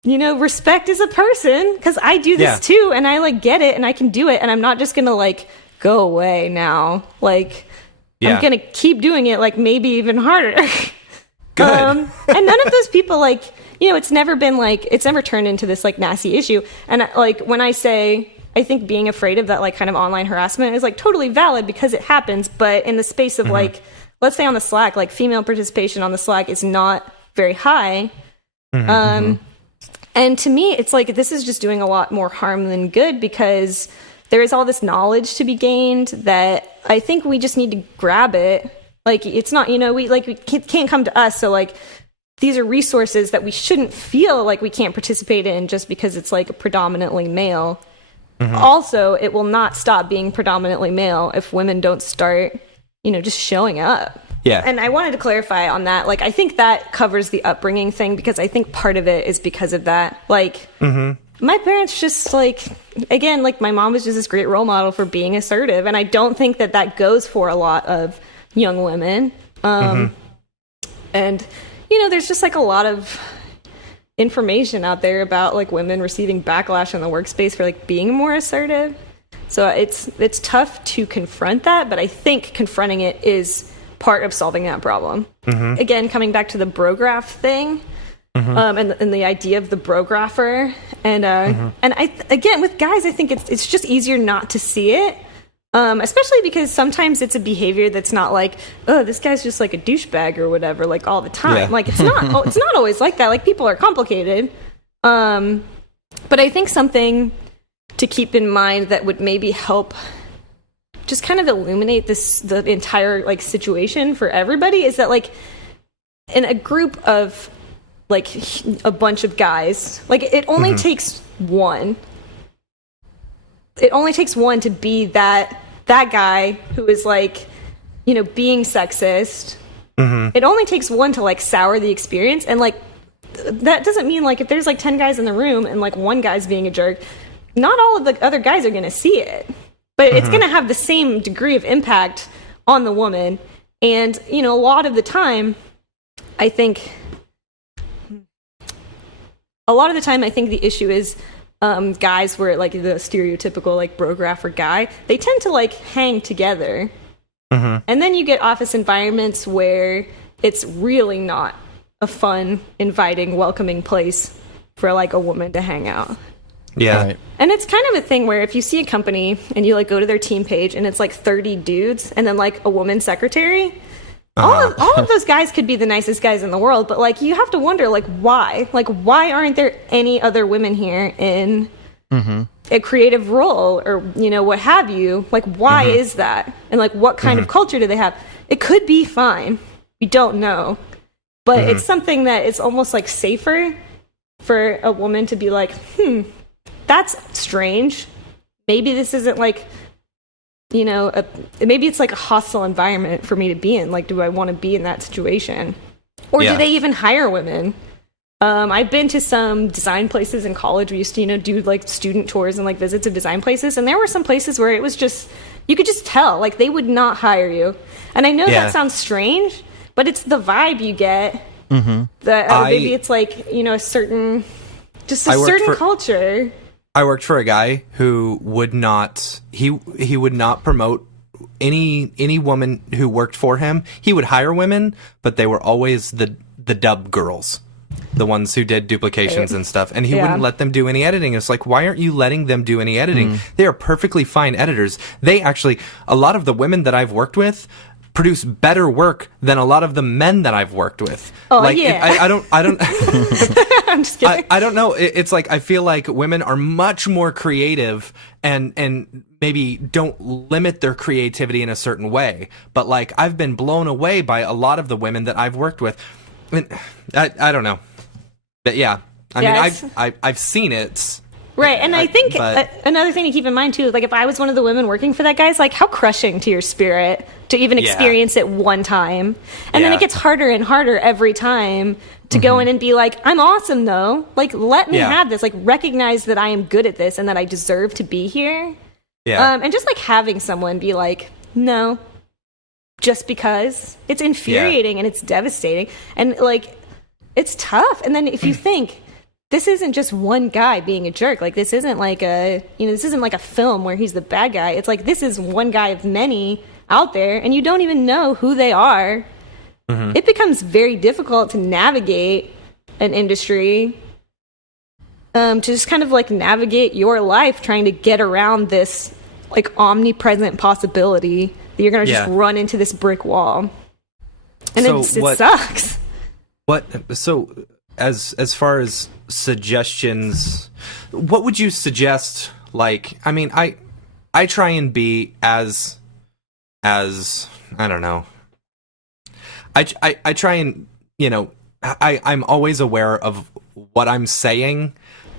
respect as a person because I do this too. And I like get it and I can do it. And I'm not just going to like go away now. Like, I'm going to keep doing it, like, maybe even harder. Good. And none of those people, like, it's never been, like, it's never turned into this, like, nasty issue. And, like, when I say, I think being afraid of that, like, kind of online harassment is, like, totally valid because it happens. But in the space of, like, let's say on the Slack, like, female participation on the Slack is not very high. And to me, it's like, this is just doing a lot more harm than good because there is all this knowledge to be gained that I think we just need to grab it. Like, it's not, we can't come to us. So, like, these are resources that we shouldn't feel like we can't participate in just because it's, like, predominantly male. Also, it will not stop being predominantly male if women don't start, just showing up. Yeah. And I wanted to clarify on that. Like, I think that covers the upbringing thing because I think part of it is because of that. Like, my parents just, like, again, like, my mom was just this great role model for being assertive. And I don't think that goes for a lot of young women. And, there's just, like, a lot of information out there about, like, women receiving backlash in the workspace for, like, being more assertive. So it's tough to confront that. But I think confronting it is part of solving that problem. Again, coming back to the Brograph thing. And the idea of the Brographer, and I again with guys, I think it's just easier not to see it, especially because sometimes it's a behavior that's not like, oh, this guy's just like a douchebag or whatever, like all the time. Like it's not it's not always like that. Like people are complicated, but I think something to keep in mind that would maybe help just kind of illuminate the entire like situation for everybody is that like in a group of like a bunch of guys, like it only takes one. It only takes one to be that guy who is like, being sexist. It only takes one to like sour the experience. And like, that doesn't mean like if there's like 10 guys in the room and like one guy's being a jerk, not all of the other guys are going to see it, but it's going to have the same degree of impact on the woman. And, a lot of the time, I think the issue is guys where like the stereotypical like Brographer guy, they tend to like hang together. And then you get office environments where it's really not a fun, inviting, welcoming place for like a woman to hang out. Yeah. Right. And it's kind of a thing where if you see a company and you like go to their team page and it's like 30 dudes and then like a woman secretary, all of those guys could be the nicest guys in the world, but like you have to wonder like why? Like why aren't there any other women here in a creative role or what have you? Like why is that? And like what kind of culture do they have? It could be fine. We don't know. But it's something that it's almost like safer for a woman to be like, that's strange. Maybe this isn't like maybe it's like a hostile environment for me to be in. Like, do I want to be in that situation? Or do they even hire women? I've been to some design places in college. We used to, do like student tours and like visits of design places. And there were some places where it was just, you could just tell, like they would not hire you. And I know that sounds strange, but it's the vibe you get. That maybe it's like, a certain culture. I worked for a guy who would not he would not promote any woman who worked for him. He would hire women, but they were always the dub girls, the ones who did duplications and stuff, and he wouldn't let them do any editing. It's like, why aren't you letting them do any editing? They are perfectly fine editors. They actually, a lot of the women that I've worked with, produce better work than a lot of the men that I've worked with. Oh, like, yeah. I don't I'm just kidding. I don't know. It's like I feel like women are much more creative and maybe don't limit their creativity in a certain way. But like I've been blown away by a lot of the women that I've worked with. And I don't know. But yeah. I mean, I've seen it. Right, and I think another thing to keep in mind too, like if I was one of the women working for that guy, it's like how crushing to your spirit to even experience it one time, and then it gets harder and harder every time to go in and be like, I'm awesome though, like let me have this, like recognize that I am good at this and that I deserve to be here, and just like having someone be like, no, just because, it's infuriating and it's devastating, and like it's tough, and then if you think. This isn't just one guy being a jerk. Like this isn't like this isn't like a film where he's the bad guy. It's like this is one guy of many out there, and you don't even know who they are. Mm-hmm. It becomes very difficult to navigate an industry, to just kind of like navigate your life, trying to get around this like omnipresent possibility that you're going to just run into this brick wall, and it sucks. As far as suggestions, what would you suggest? Like, I mean, I try and be as I don't know. I try and, you know, I'm always aware of what I'm saying,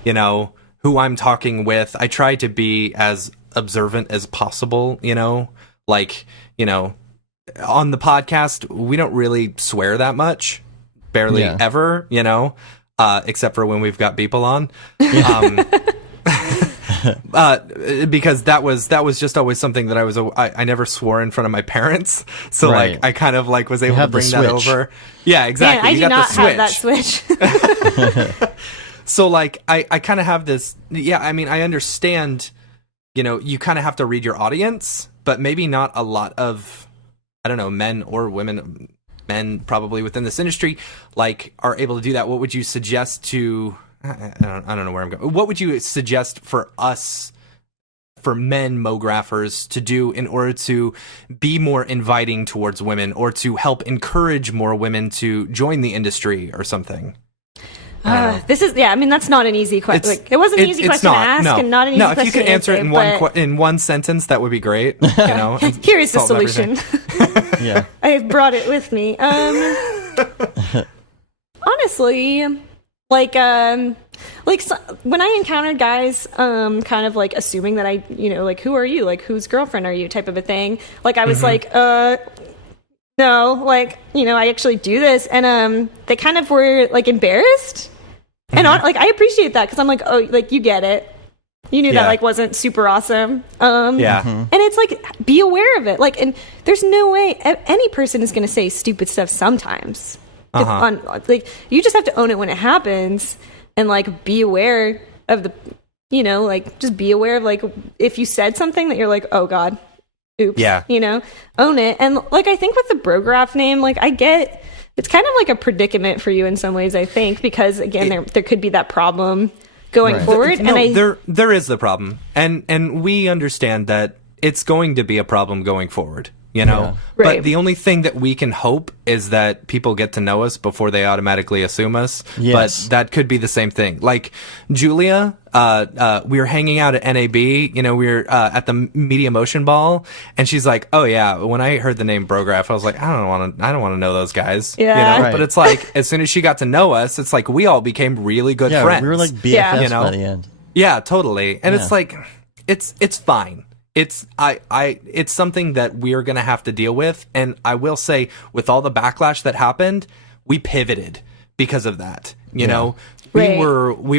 you know, who I'm talking with. I try to be as observant as possible, you know, like, you know, on the podcast, we don't really swear that much. Barely ever, you know, except for when we've got people on, because that was just always something that I never swore in front of my parents, so like I kind of like was able to bring that over. Yeah, exactly. Man, I do not have that switch. So like I kind of have this. Yeah, I mean I understand. You know, you kind of have to read your audience, but maybe not a lot of, I don't know, men or women. Men probably within this industry like are able to do that. What would you suggest to I don't know where I'm going. What would you suggest for us, for men mographers, to do in order to be more inviting towards women, or to help encourage more women to join the industry or something? This is I mean that's not an easy question. Like it wasn't an easy question to ask, and not an easy question to answer. No, if you could answer it in one sentence, that would be great. You know, here is the solution. Yeah, I brought it with me. Honestly, like when I encountered guys, kind of like assuming that I, you know, like who are you, like whose girlfriend are you, type of a thing. Like I was like, no, like, you know, I actually do this, and they kind of were like embarrassed. And like I appreciate that, because I'm like, oh, like you get it, you knew that like wasn't super awesome. And it's like, be aware of it, like, and there's no way any person is going to say stupid stuff sometimes. Like you just have to own it when it happens, and like be aware of the, you know, like just be aware of like if you said something that you're like, oh god, oops, you know, own it. And like I think with the Brograph name, like I get it's kind of like a predicament for you in some ways, I think, because again there could be that problem going forward. There is the problem, and we understand that it's going to be a problem going forward, you know. But the only thing that we can hope is that people get to know us before they automatically assume us. But that could be the same thing. Like Julia, we were hanging out at NAB, you know, we were at the Media Motion Ball, and she's like, oh yeah, when I heard the name Brograph, I was like, I don't want to know those guys. You know? But it's like as soon as she got to know us, it's like we all became really good friends. We were like BFFs you know? by the end. Yeah, totally. And it's like it's fine. It's it's something that we're gonna have to deal with, and I will say, with all the backlash that happened, we pivoted because of that. You know, we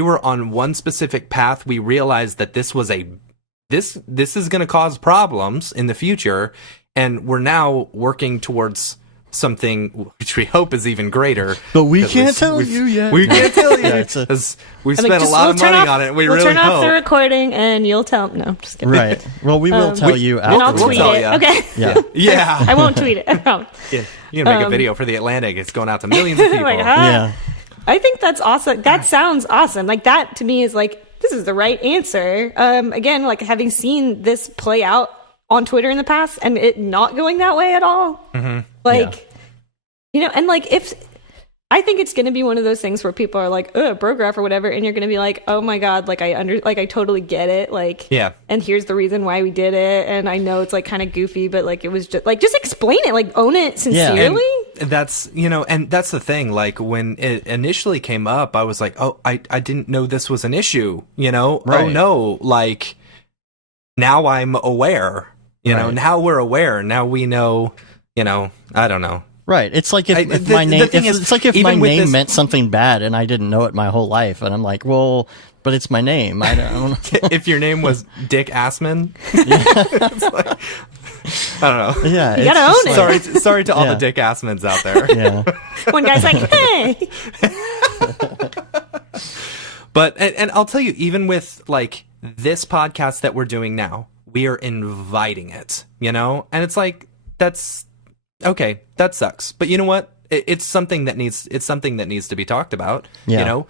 were on one specific path. We realized that this was this is gonna cause problems in the future, and we're now working towards something which we hope is even greater. But we can't tell you yet. We can't tell you because we've spent a lot of money on it. We'll really turn off the recording and you'll tell. No, just kidding. Right. Well, we will tell you after. And I'll tweet it. Okay. Yeah. I won't tweet it. I promise. Yeah. You can make a video for the Atlantic. It's going out to millions of people. Like, I think that's awesome. That sounds awesome. Like that to me is like, this is the right answer. Again, like having seen this play out on Twitter in the past and it not going that way at all. Like, you know, and like if I think it's going to be one of those things where people are like, Brograph or whatever, and you're going to be like, oh my god, like I totally get it, like, and here's the reason why we did it, and I know it's like kind of goofy, but like it was just explain it, like own it sincerely. And that's, you know, and that's the thing. Like when it initially came up, I was like, oh, I didn't know this was an issue, you know. Oh no, like now I'm aware, you know. Now we're aware. Now we know, you know. I don't know. Right. It's like if my name it's like if my name meant something bad and I didn't know it my whole life, and I'm like, well, but it's my name. I don't know. If your name was Dick Assman, it's like, I don't know. Yeah, you gotta own it. Sorry to all the Dick Assmans out there. Yeah. One guy's like, hey. But and I'll tell you, even with like this podcast that we're doing now, we are inviting it, you know, and it's like that's. Okay, that sucks. But you know what? It's something that needs to be talked about. Yeah. You know,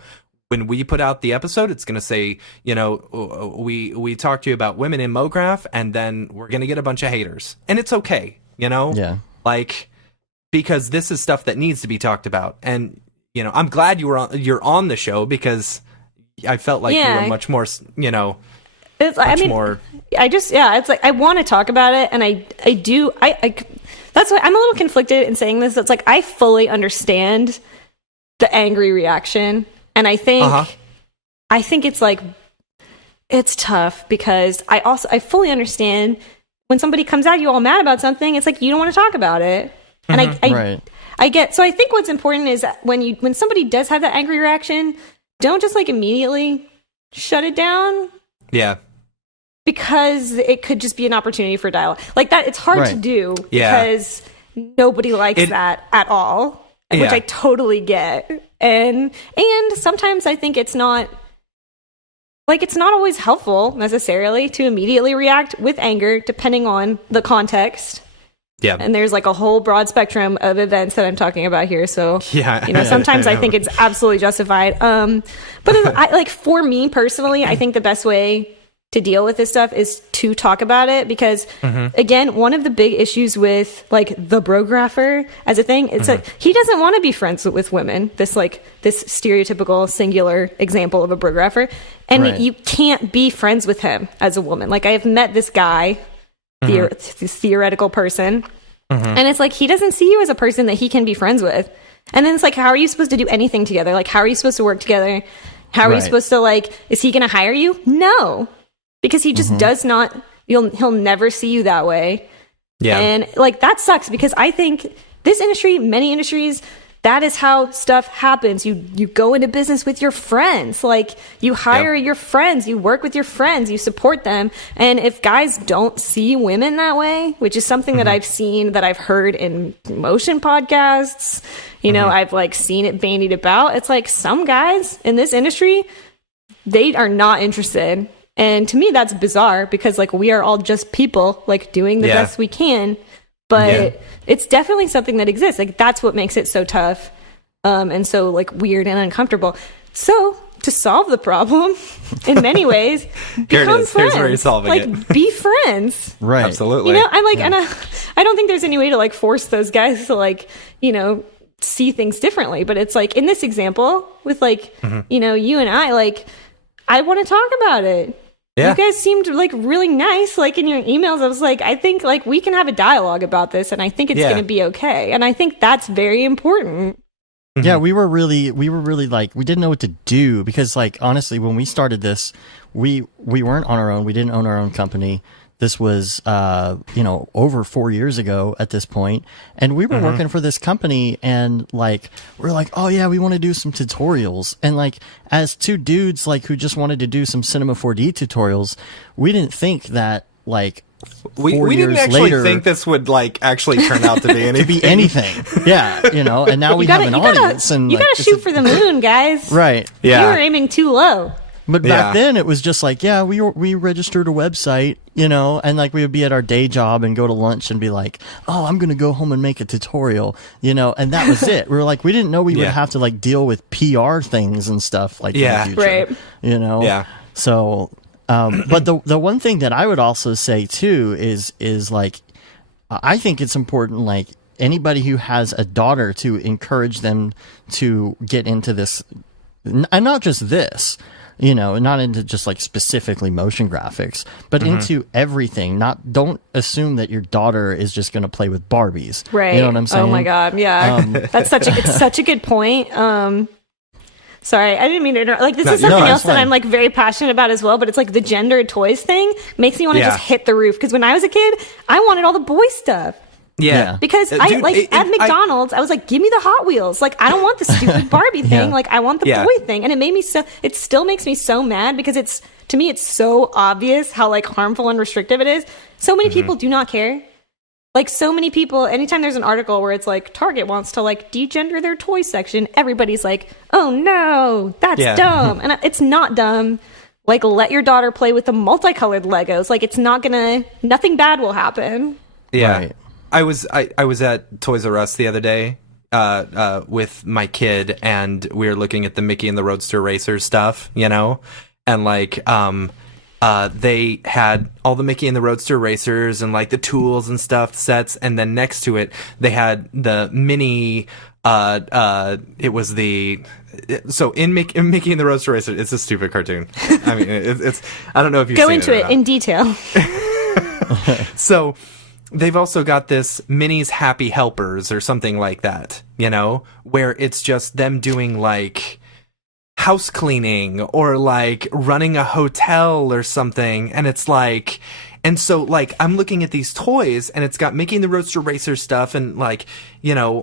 when we put out the episode, it's going to say, you know, we talked to you about women in Brograph, and then we're going to get a bunch of haters. And it's okay, you know? Yeah. Like, because this is stuff that needs to be talked about. And, you know, I'm glad you're on the show, because I felt like you were much more, you know, it's like I want to talk about it, and I do that's why I'm a little conflicted in saying this. It's like I fully understand the angry reaction, and I think it's like it's tough, because I fully understand when somebody comes at you all mad about something. It's like you don't want to talk about it, and I get. So I think what's important is that when somebody does have that angry reaction, don't just like immediately shut it down. Yeah. Because it could just be an opportunity for dialogue. Like that, it's hard to do because nobody likes that at all, which I totally get. And sometimes I think it's not always helpful necessarily to immediately react with anger, depending on the context. Yeah. And there's like a whole broad spectrum of events that I'm talking about here. So, you know, sometimes I think it's absolutely justified. But for me personally, I think the best way to deal with this stuff is to talk about it, because again, one of the big issues with like the Brographer as a thing, it's like he doesn't want to be friends with women, this stereotypical singular example of a Brographer, and you can't be friends with him as a woman. Like, I have met this guy, this theoretical person, and it's like he doesn't see you as a person that he can be friends with. And then it's like, how are you supposed to do anything together? Like, how are you supposed to work together? How are you supposed to, like, is he going to hire you? No. Because he just does not, he'll never see you that way. Yeah. And like, that sucks, because I think this industry, many industries, that is how stuff happens. You go into business with your friends. Like, you hire your friends, you work with your friends, you support them. And if guys don't see women that way, which is something that I've seen, that I've heard in motion podcasts, you know, I've like seen it bandied about. It's like some guys in this industry, they are not interested. And to me, that's bizarre, because like we are all just people, like doing the best we can. But it's definitely something that exists. Like, that's what makes it so tough, and so like weird and uncomfortable. So to solve the problem, in many ways, become friends. Here's where you're solving it. Be friends. Right. Absolutely. You know, I'm like, and I don't think there's any way to like force those guys to like, you know, see things differently. But it's like in this example with like, you know, you and I, like, I want to talk about it. Yeah. You guys seemed like really nice. Like in your emails, I was like, I think like we can have a dialogue about this, and I think it's going to be okay. And I think that's very important. Yeah, we were really like, we didn't know what to do, because like, honestly, when we started this, we weren't on our own. We didn't own our own company. This was, you know, over 4 years ago at this point, and we were working for this company, and like, we're like, oh yeah, we want to do some tutorials, and like, as two dudes like who just wanted to do some Cinema 4D tutorials, we didn't think that like we didn't actually think this would like actually turn out to be anything. To be anything, yeah, you know, and now we have an audience, and you gotta shoot for the moon, guys. Right? Yeah, you were aiming too low. But back then, it was just like, we registered a website, you know, and like we would be at our day job and go to lunch and be like, oh, I'm going to go home and make a tutorial, you know, and that was it. We were like, we didn't know we would have to like deal with PR things and stuff like in the future, right? You know? Yeah. So But the one thing that I would also say too is like, I think it's important, like anybody who has a daughter, to encourage them to get into this, and not just this, not into just like specifically motion graphics, but into everything. Don't assume that your daughter is just going to play with Barbies. Right. You know what I'm saying? Oh my God. Yeah. It's such a good point. Sorry, I didn't mean to interrupt. Like, this is something else that I'm like very passionate about as well, but it's like the gender toys thing makes me want to just hit the roof. Because when I was a kid, I wanted all the boy stuff. Yeah. Because at McDonald's, I was like, give me the Hot Wheels. Like, I don't want the stupid Barbie thing. Like, I want the boy thing. And it still makes me so mad because to me, it's so obvious how like harmful and restrictive it is. So many people do not care. Like, so many people, anytime there's an article where it's like Target wants to like degender their toy section, everybody's like, oh no, that's dumb. And it's not dumb. Like, let your daughter play with the multicolored Legos. Like, it's not nothing bad will happen. Yeah. Right. I was at Toys R Us the other day with my kid, and we were looking at the Mickey and the Roadster Racers stuff, and like they had all the Mickey and the Roadster Racers and like the tools and stuff sets, and then next to it they had the mini. It was in Mickey and the Roadster Racers. It's a stupid cartoon. I mean, it's I don't know if you go into it in detail. So. They've also got this Minnie's Happy Helpers or something like that, where it's just them doing like house cleaning or like running a hotel or something. And it's like, and so like I'm looking at these toys and it's got Mickey and the Roadster Racer stuff and like,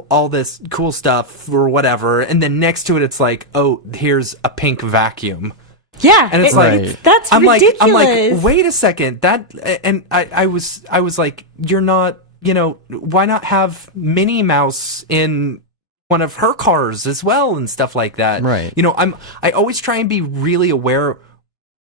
all this cool stuff or whatever. And then next to it, it's like, oh, here's a pink vacuum. Yeah, and it's that's ridiculous. I'm like, wait a second, and I was like, you're not, why not have Minnie Mouse in one of her cars as well and stuff like that, right? I always try and be really aware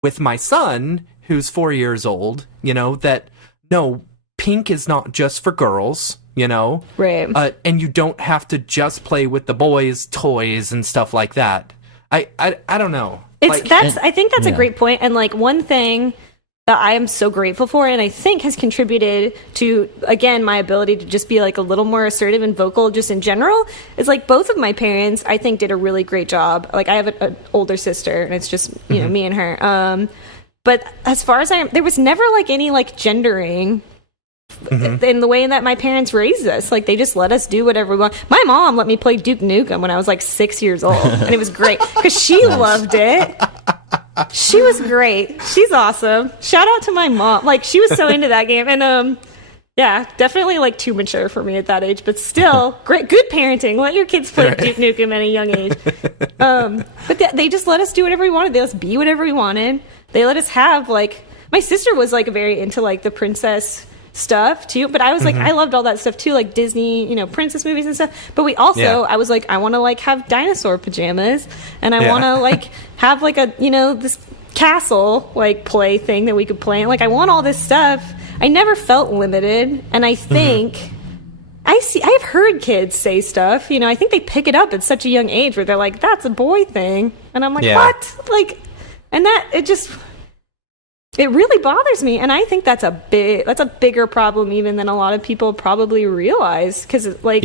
with my son who's 4 years old, that no, pink is not just for girls, right? And you don't have to just play with the boys' toys and stuff like that. I don't know. I think that's a great point. And like one thing that I am so grateful for, and I think has contributed to, again, my ability to just be like a little more assertive and vocal just in general, is like both of my parents, I think, did a really great job. Like I have an older sister and it's just, me and her. But as far as there was never like any like gendering in the way that my parents raised us. Like they just let us do whatever we want. My mom let me play Duke Nukem when I was like 6 years old, and it was great because she loved it. She was great. She's awesome. Shout out to my mom. Like she was so into that game, and yeah, definitely like too mature for me at that age, but still great, good parenting. Let your kids play Duke Nukem at a young age. But they just let us do whatever we wanted. They let us be whatever we wanted. They let us have like, my sister was like very into like the princess stuff too, but I was like, I loved all that stuff too, like Disney, princess movies and stuff. But we also, I was like, I want to like have dinosaur pajamas, and I want to like have like a, this castle like play thing that we could play. Like I want all this stuff. I never felt limited, and I think I've heard kids say stuff. I think they pick it up at such a young age where they're like, "That's a boy thing," and I'm like, "What?" Like, and it really bothers me, and I think that's a bigger problem even than a lot of people probably realize. Because like,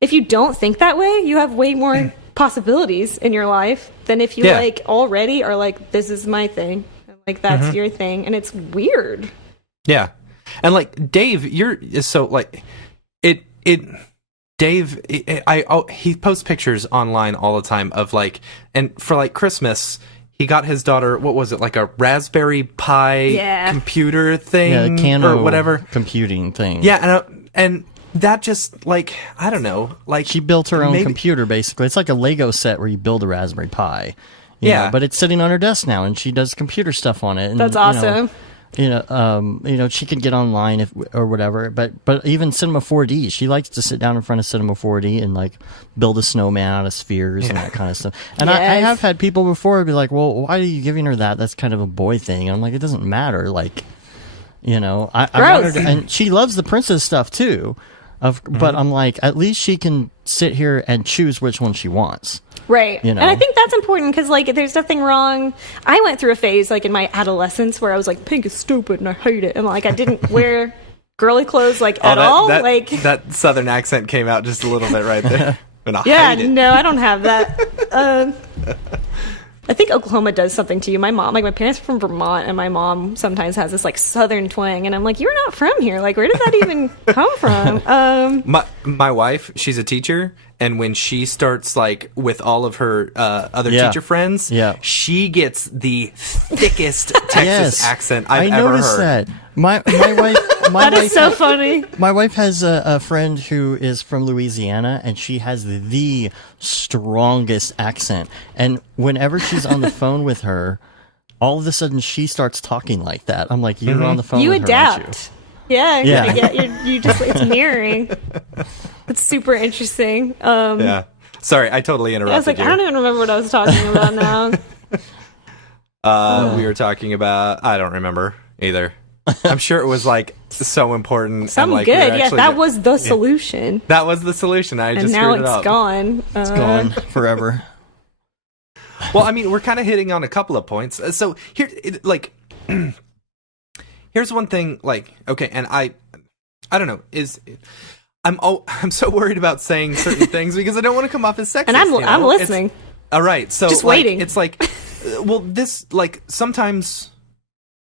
if you don't think that way, you have way more possibilities in your life than if you like already are like, "This is my thing," and like that's your thing, and it's weird. Yeah. And like Dave, so like Dave, he posts pictures online all the time of like, and for like Christmas, he got his daughter, what was it, like a Raspberry Pi computer thing, or whatever computing thing. Yeah, and that just like, I don't know, like she built her own computer basically. It's like a Lego set where you build a Raspberry Pi. Yeah, but it's sitting on her desk now, and she does computer stuff on it. And, that's awesome. She could get online or whatever, but even Cinema 4D, she likes to sit down in front of Cinema 4D and like build a snowman out of spheres and that kind of stuff. And I have had people before be like, "Well, why are you giving her that? That's kind of a boy thing." And I'm like, it doesn't matter. Like, I want her to, and she loves the princess stuff too. But I'm like, at least she can sit here and choose which one she wants. Right. You know? And I think that's important because, like, there's nothing wrong. I went through a phase, like, in my adolescence where I was like, pink is stupid and I hate it. And, like, I didn't wear girly clothes, like, at all. Like, that southern accent came out just a little bit right there. And I hate it. No, I don't have that. I think Oklahoma does something to you. My mom, like, my parents are from Vermont, and my mom sometimes has this, like, southern twang, and I'm like, you're not from here. Like, where did that even come from? My wife, she's a teacher, and when she starts, like, with all of her other teacher friends, she gets the thickest Texas accent I've ever heard. I noticed that. My wife... That is so funny. My wife has a friend who is from Louisiana, and she has the strongest accent. And whenever she's on the phone with her, all of a sudden she starts talking like that. I'm like, you're on the phone with her, aren't you? Yeah. You just, it's mirroring. It's super interesting. Yeah. Sorry, I totally interrupted you. I was like, I don't even remember what I was talking about now. We were talking about, I don't remember either. I'm sure it was like so important. Something like, good. Yeah, that was the solution. That was the solution. I just now screwed it up. Gone. It's gone forever. Well, I mean, we're kind of hitting on a couple of points. So here, like, here's one thing. Like, okay, and I don't know. I'm so worried about saying certain things because I don't want to come off as sexist. And I'm listening. All right, so just waiting. It's like, well, this like sometimes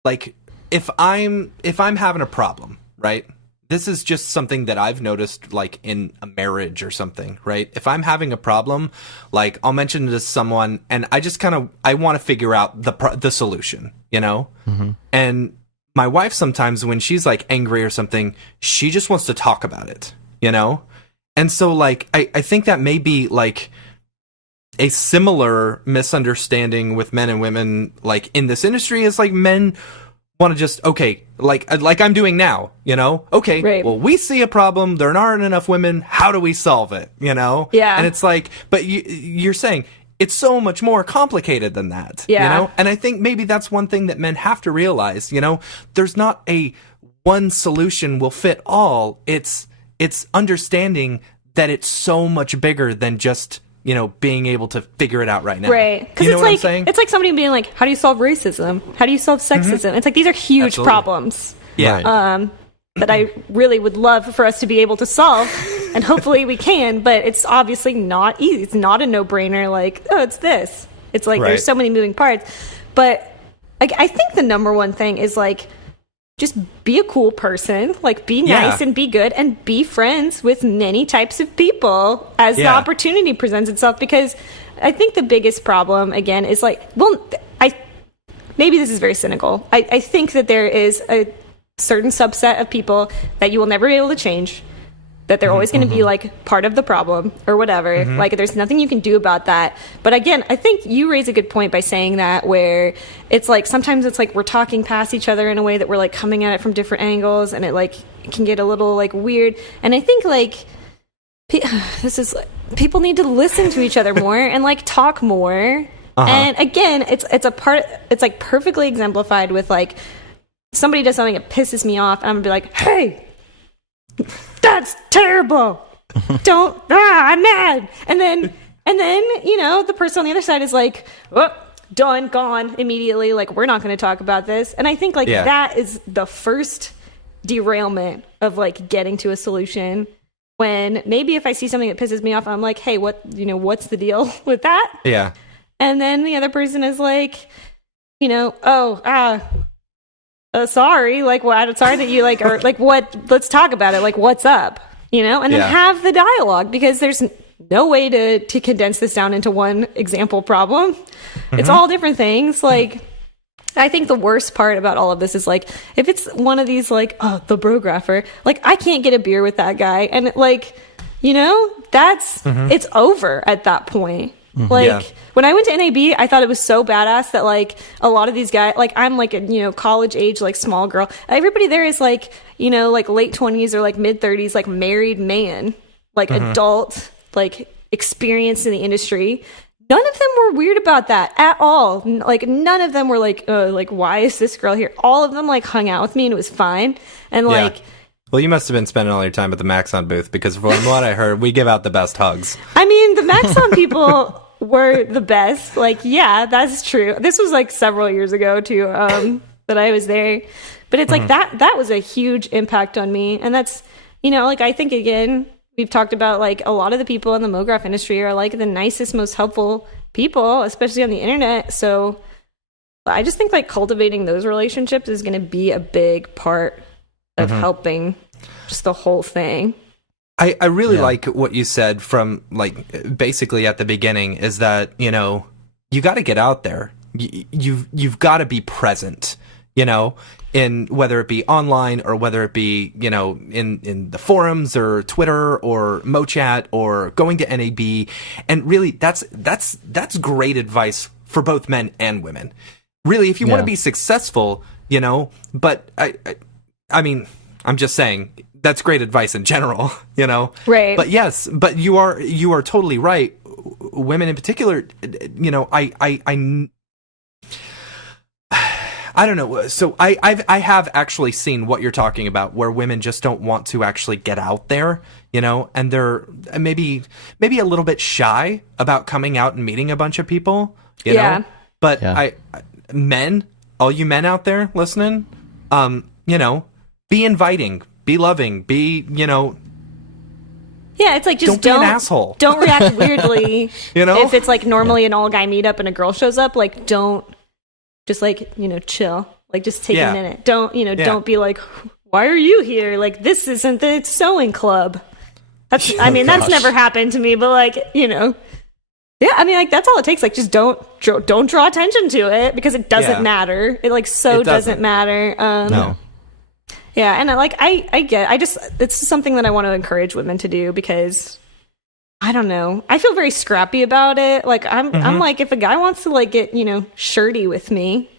like. If I'm having a problem, right? This is just something that I've noticed, like in a marriage or something, right? If I'm having a problem, like I'll mention it to someone, and I just I want to figure out the solution, you know. Mm-hmm. And my wife sometimes, when she's like angry or something, she just wants to talk about it, you know. And so, like, I think that may be like a similar misunderstanding with men and women, like in this industry, is like men want to just like I'm doing now, you know, right. Well, we see a problem, there aren't enough women, how do we solve it, you know? And it's like, but you're saying it's so much more complicated than that, you know? And I think maybe that's one thing that men have to realize, you know, there's not a one solution will fit all. It's understanding that it's so much bigger than just, you know, being able to figure it out right now. Right. Because you know what I'm saying? It's like somebody being like, how do you solve racism? How do you solve sexism? Mm-hmm. It's like, these are huge problems. Yeah. That I really would love for us to be able to solve. And hopefully we can, but it's obviously not easy. It's not a no-brainer like, oh, it's this. It's like, there's so many moving parts. But I think the number one thing is like, just be a cool person, like be nice and be good and be friends with many types of people as the opportunity presents itself. Because I think the biggest problem, again, is like, well, maybe this is very cynical. I think that there is a certain subset of people that you will never be able to change, that they're always going to be like part of the problem or whatever. Like there's nothing you can do about that. But again, I think you raise a good point by saying that, where it's like sometimes it's like we're talking past each other in a way that we're like coming at it from different angles, and it can get a little like weird. And I think like this is like, people need to listen to each other more and like talk more. And again, it's like perfectly exemplified with like somebody does something that pisses me off, and I'm gonna be like, hey, that's terrible. I'm mad. And then, you know, the person on the other side is like, oh, done, gone immediately. Like, we're not going to talk about this. And I think like that is the first derailment of like getting to a solution, when maybe if I see something that pisses me off, I'm like, hey, what's the deal with that? Yeah. And then the other person is like, you know, sorry, like, what? Sorry that you like, are like, what? Let's talk about it. Like, what's up? You know, and then have the dialogue, because there's no way to condense this down into one example problem. It's all different things. Like, I think the worst part about all of this is like, if it's one of these like, oh, the Brographer, like I can't get a beer with that guy, and like, you know, that's it's over at that point. Like when I went to NAB, I thought it was so badass that like a lot of these guys, like I'm like a, you know, college age, like small girl. Everybody there is like, you know, like late 20s or like mid 30s, like married man, like adult, like experienced in the industry. None of them were weird about that at all. Like none of them were like why is this girl here? All of them like hung out with me and it was fine. And like Well, you must have been spending all your time at the Maxon booth, because from what I heard, we give out the best hugs. I mean, the Maxon people were the best. Like, yeah, that's true. This was like several years ago too, that I was there. But it's like that was a huge impact on me. And that's, like, I think, again, we've talked about, like, a lot of the people in the MoGraph industry are like the nicest, most helpful people, especially on the internet. So I just think, like, cultivating those relationships is going to be a big part of helping just the whole thing. I really like what you said from, like, basically at the beginning, is that, you got to get out there. You've got to be present, in whether it be online or whether it be, in the forums or Twitter or MoChat or going to NAB. And really, that's great advice for both men and women. Really, if you want to be successful, but I mean, I'm just saying that's great advice in general, Right. But yes, but you are totally right. Women in particular, I don't know. So I have actually seen what you're talking about, where women just don't want to actually get out there, and they're maybe a little bit shy about coming out and meeting a bunch of people, know. But men, all you men out there listening, be inviting, be loving, be, Yeah, it's like, just don't be an asshole. Don't react weirdly. If it's like normally an all guy meetup and a girl shows up, like, don't just, like, chill. Like, just take a minute. Don't, don't be like, why are you here? Like, this isn't the sewing club. That's, that's never happened to me, but, like, yeah, I mean, like, that's all it takes. Like, just don't draw attention to it, because it doesn't matter. It, like, doesn't matter. No. Yeah, and it's something that I want to encourage women to do, because I don't know, I feel very scrappy about it. Like, I'm like, if a guy wants to, like, get, shirty with me.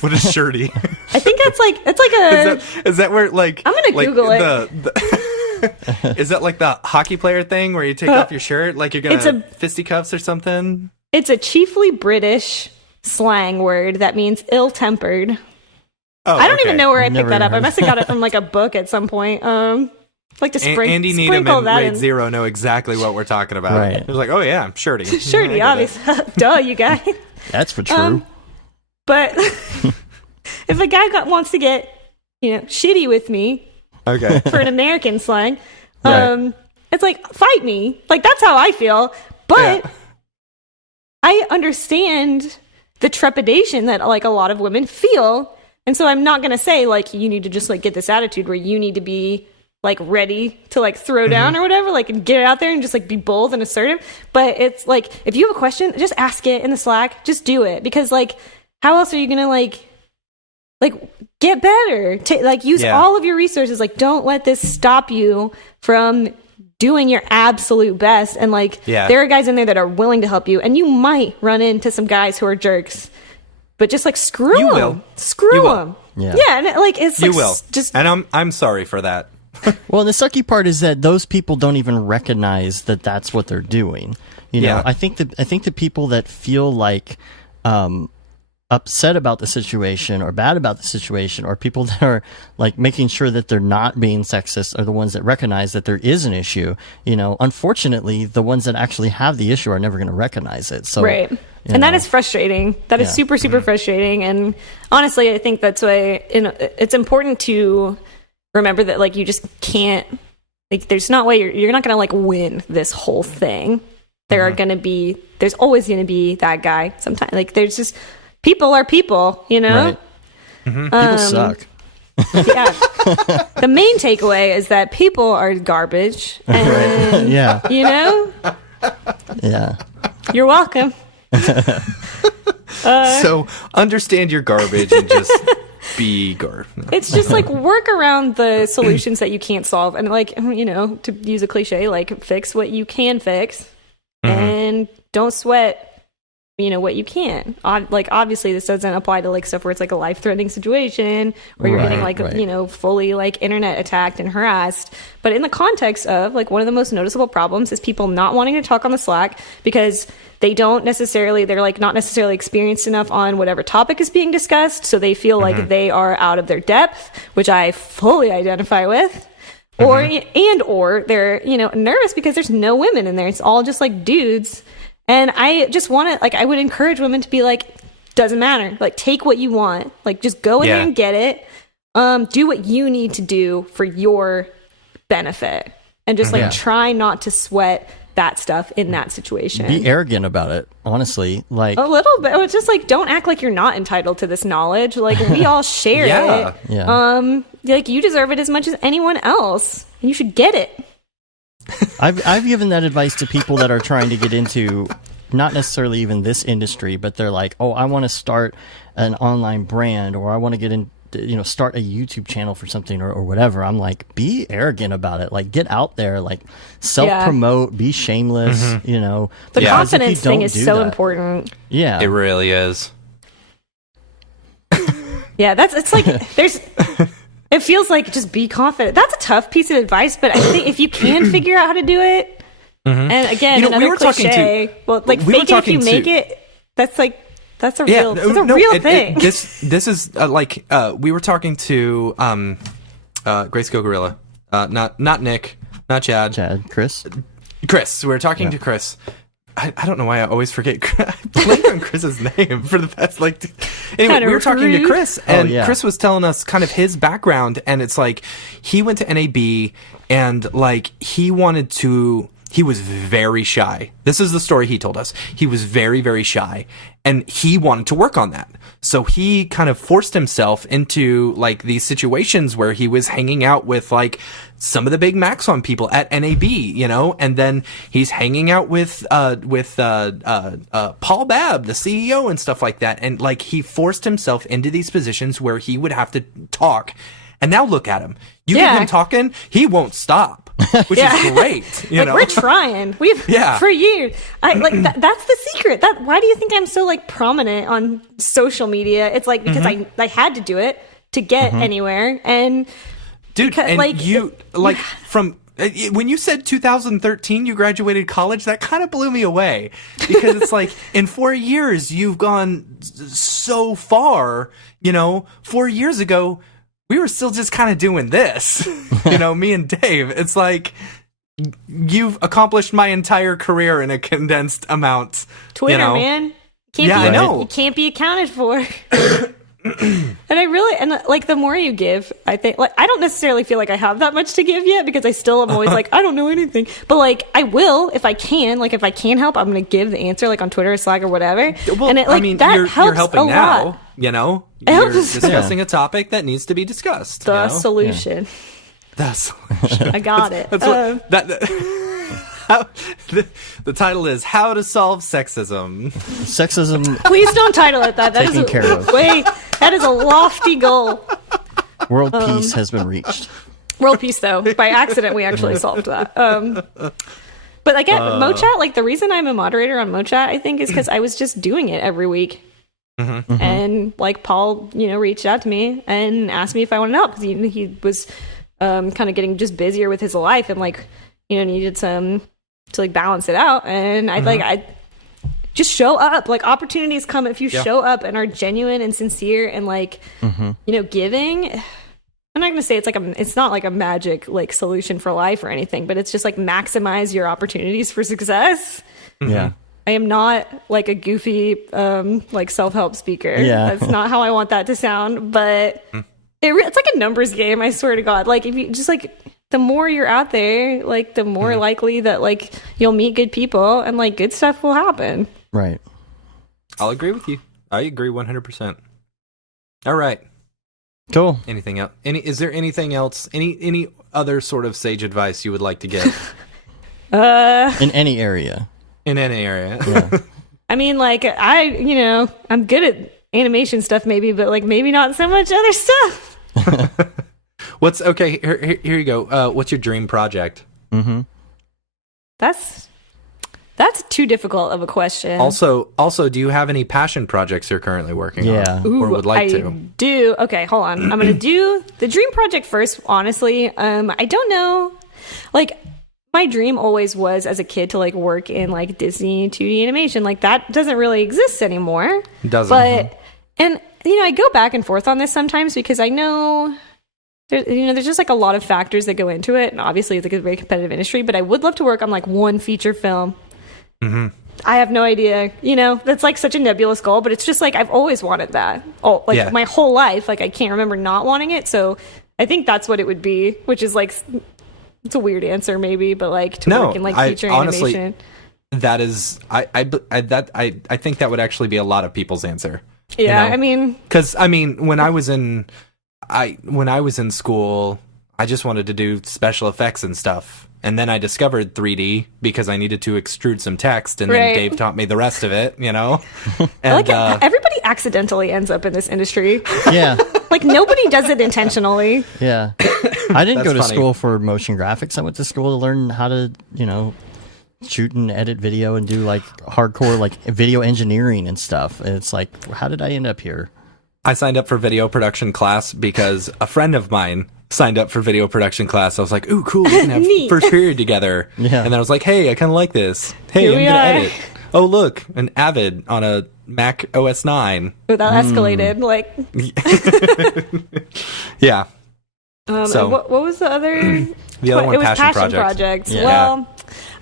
What is shirty? I think it's like a. Is that where, like, I'm gonna Google it. Is that like the hockey player thing where you take off your shirt, like you're gonna fisticuffs or something? It's a chiefly British slang word that means ill-tempered. Oh, I don't even know where I picked that up. I must have got it from, like, a book at some point. Like to Andy Needham and Raid Zero know exactly what we're talking about. Right. It was like, oh yeah, shirty. Shirty, obviously. Duh, you guys. That's for true. But if a guy wants to get, shitty with me, okay, for an American slang, it's like, fight me. Like, that's how I feel. But I understand the trepidation that, like, a lot of women feel. And so I'm not going to say, like, you need to just, like, get this attitude where you need to be, like, ready to, like, throw down or whatever, like, and get it out there and just, like, be bold and assertive. But it's like, if you have a question, just ask it in the Slack. Just do it. Because, like, how else are you going to, like, get better? Use all of your resources. Like, don't let this stop you from doing your absolute best. And, like, there are guys in there that are willing to help you. And you might run into some guys who are jerks. But just, like, screw them. Screw them. Yeah. And it's you like, will. Just, and I'm sorry for that. Well, the sucky part is that those people don't even recognize that that's what they're doing. I think the people that feel like upset about the situation or bad about the situation, or people that are, like, making sure that they're not being sexist, are the ones that recognize that there is an issue. Unfortunately, the ones that actually have the issue are never going to recognize it. So, right. And that is frustrating. That is super, super frustrating. And honestly, I think that's why it's important to remember that, like, you just can't, like, there's not way you're not going to, like, win this whole thing. There's always going to be that guy sometimes. Like, there's just, people are people, Right. People suck. Yeah. The main takeaway is that people are garbage. And, Yeah. Yeah. You're welcome. So understand your garbage and just be It's just, like, work around the solutions that you can't solve, and, like, to use a cliche, like, fix what you can fix, and don't sweat what you can. Like, obviously this doesn't apply to like stuff where it's like a life-threatening situation where you're getting like fully like internet attacked and harassed. But in the context of like, one of the most noticeable problems is people not wanting to talk on the Slack because they're like not necessarily experienced enough on whatever topic is being discussed, so they feel like they are out of their depth, which I fully identify with. Or they're nervous because there's no women in there. It's all just like dudes. And I just want to, like, I would encourage women to be like, doesn't matter. Like, take what you want. Like, just go in there and get it. Do what you need to do for your benefit. And just, try not to sweat that stuff in that situation. Be arrogant about it, honestly. Like, a little bit. It's just, like, don't act like you're not entitled to this knowledge. Like, we all share it. Yeah. Like, you deserve it as much as anyone else. And you should get it. I've given that advice to people that are trying to get into not necessarily even this industry, but they're like, oh, I want to start an online brand, or I want to get in, start a YouTube channel for something or whatever. I'm like, be arrogant about it. Like, get out there, like self-promote, be shameless, The confidence thing is so important. Yeah. It really is. Yeah, it's like, it feels like just be confident. That's a tough piece of advice, but I think if you can figure out how to do it, and again, another cliche, fake it if you make it. That's a real thing. This is we were talking to Grayscale Gorilla, not Nick, not Chad, Chris. We were talking to Chris. I don't know why I always forget. I blanked on Chris's name for the past Anyway, we were talking to Chris, and Chris was telling us kind of his background, and it's like he went to NAB, and like he was very shy. This is the story he told us. He was very, very shy, and he wanted to work on that. So he kind of forced himself into like these situations where he was hanging out with like some of the big Maxon people at NAB, and then he's hanging out with Paul Babb, the CEO, and stuff like that. And like he forced himself into these positions where he would have to talk. And now look at him. You get him talking, he won't stop, which is great. We're trying. We've for years. That's the secret. Why do you think I'm so like prominent on social media? It's like because I had to do it to get anywhere. And dude, and you from when you said 2013 you graduated college, that kind of blew me away because it's like in 4 years you've gone so far. 4 years ago we were still just kind of doing this, me and Dave. It's like you've accomplished my entire career in a condensed amount. Twitter, man. I know. You can't be accounted for. And the more you give, I think, I don't necessarily feel like I have that much to give yet because I still am always like, I don't know anything. But like, I will if I can. Like, if I can help, I'm going to give the answer, like on Twitter or Slack or whatever. Well, and you're helping now. Lot. You're discussing a topic that needs to be discussed. The solution. The solution. I got it. The title is How to Solve Sexism. Please don't title it that. Taken care of. That is a lofty goal. World peace has been reached. World peace, though. By accident, we actually solved that. But like at MoChat, like the reason I'm a moderator on MoChat, I think, is because I was just doing it every week. And like Paul, reached out to me and asked me if I wanted help because he was kind of getting just busier with his life and like, needed some to like balance it out. And I just show up. Like opportunities come if you show up and are genuine and sincere and like, giving. I'm not going to say it's not like a magic like solution for life or anything, but it's just like maximize your opportunities for success. Yeah. I am not like a goofy, like self-help speaker. Yeah. That's not how I want that to sound, but it's like a numbers game. I swear to God. Like if you just like, the more you're out there, like the more likely that like you'll meet good people and like good stuff will happen. Right. I'll agree with you. I agree 100%. All right. Cool. Anything else? Is there anything else? Any other sort of sage advice you would like to give? In any area. In any area. Yeah. I mean, like I'm good at animation stuff maybe, but like maybe not so much other stuff. Here you go. What's your dream project? That's That's too difficult of a question. Also, do you have any passion projects you're currently working on or would like to? Do. Okay, hold on. I'm going to do the dream project first, honestly. I don't know. Like, my dream always was as a kid to like work in like Disney 2D animation. Like, that doesn't really exist anymore. It doesn't. But, and, I go back and forth on this sometimes because I know... there's just like a lot of factors that go into it, and obviously it's like a very competitive industry. But I would love to work on like one feature film. Mm-hmm. I have no idea. That's like such a nebulous goal, but it's just like I've always wanted that. My whole life. Like I can't remember not wanting it. So I think that's what it would be, which is like it's a weird answer maybe, but like to work in like feature honestly, animation. That is, I think that would actually be a lot of people's answer. Yeah, I mean, because when I was in school, I just wanted to do special effects and stuff. And then I discovered 3D because I needed to extrude some text, and then Dave taught me the rest of it, And like everybody accidentally ends up in this industry. Yeah. Like nobody does it intentionally. Yeah. I didn't go to school for motion graphics. I went to school to learn how to, shoot and edit video and do like hardcore like video engineering and stuff. And it's like, how did I end up here? I signed up for video production class because a friend of mine signed up for video production class. I was like, ooh, cool, we can have first period together. Yeah. And then I was like, hey, I kind of like this. Hey, I'm going to edit. Oh, look, an Avid on a Mac OS 9. That escalated, like... Yeah. So what was the other... The other one, it was Passion Project. Yeah. Well,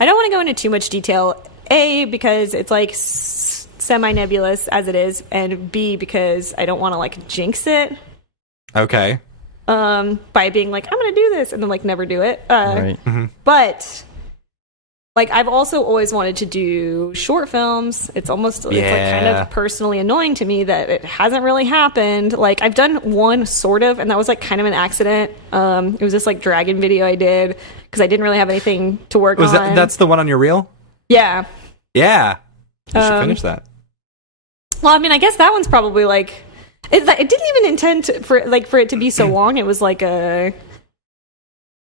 I don't want to go into too much detail. A, because it's like semi-nebulous as it is, and B, because I don't want to like jinx it. Okay. By being like, I'm gonna do this, and then like never do it. Right. Mm-hmm. But like I've also always wanted to do short films. It's almost it's like kind of personally annoying to me that it hasn't really happened. Like I've done one sort of, and that was like kind of an accident. It was this like dragon video I did because I didn't really have anything to work on. That's the one on your reel? Yeah. Yeah. You should finish that. Well, I mean, I guess that one's probably like. It didn't even intend for it to be so long. It was like it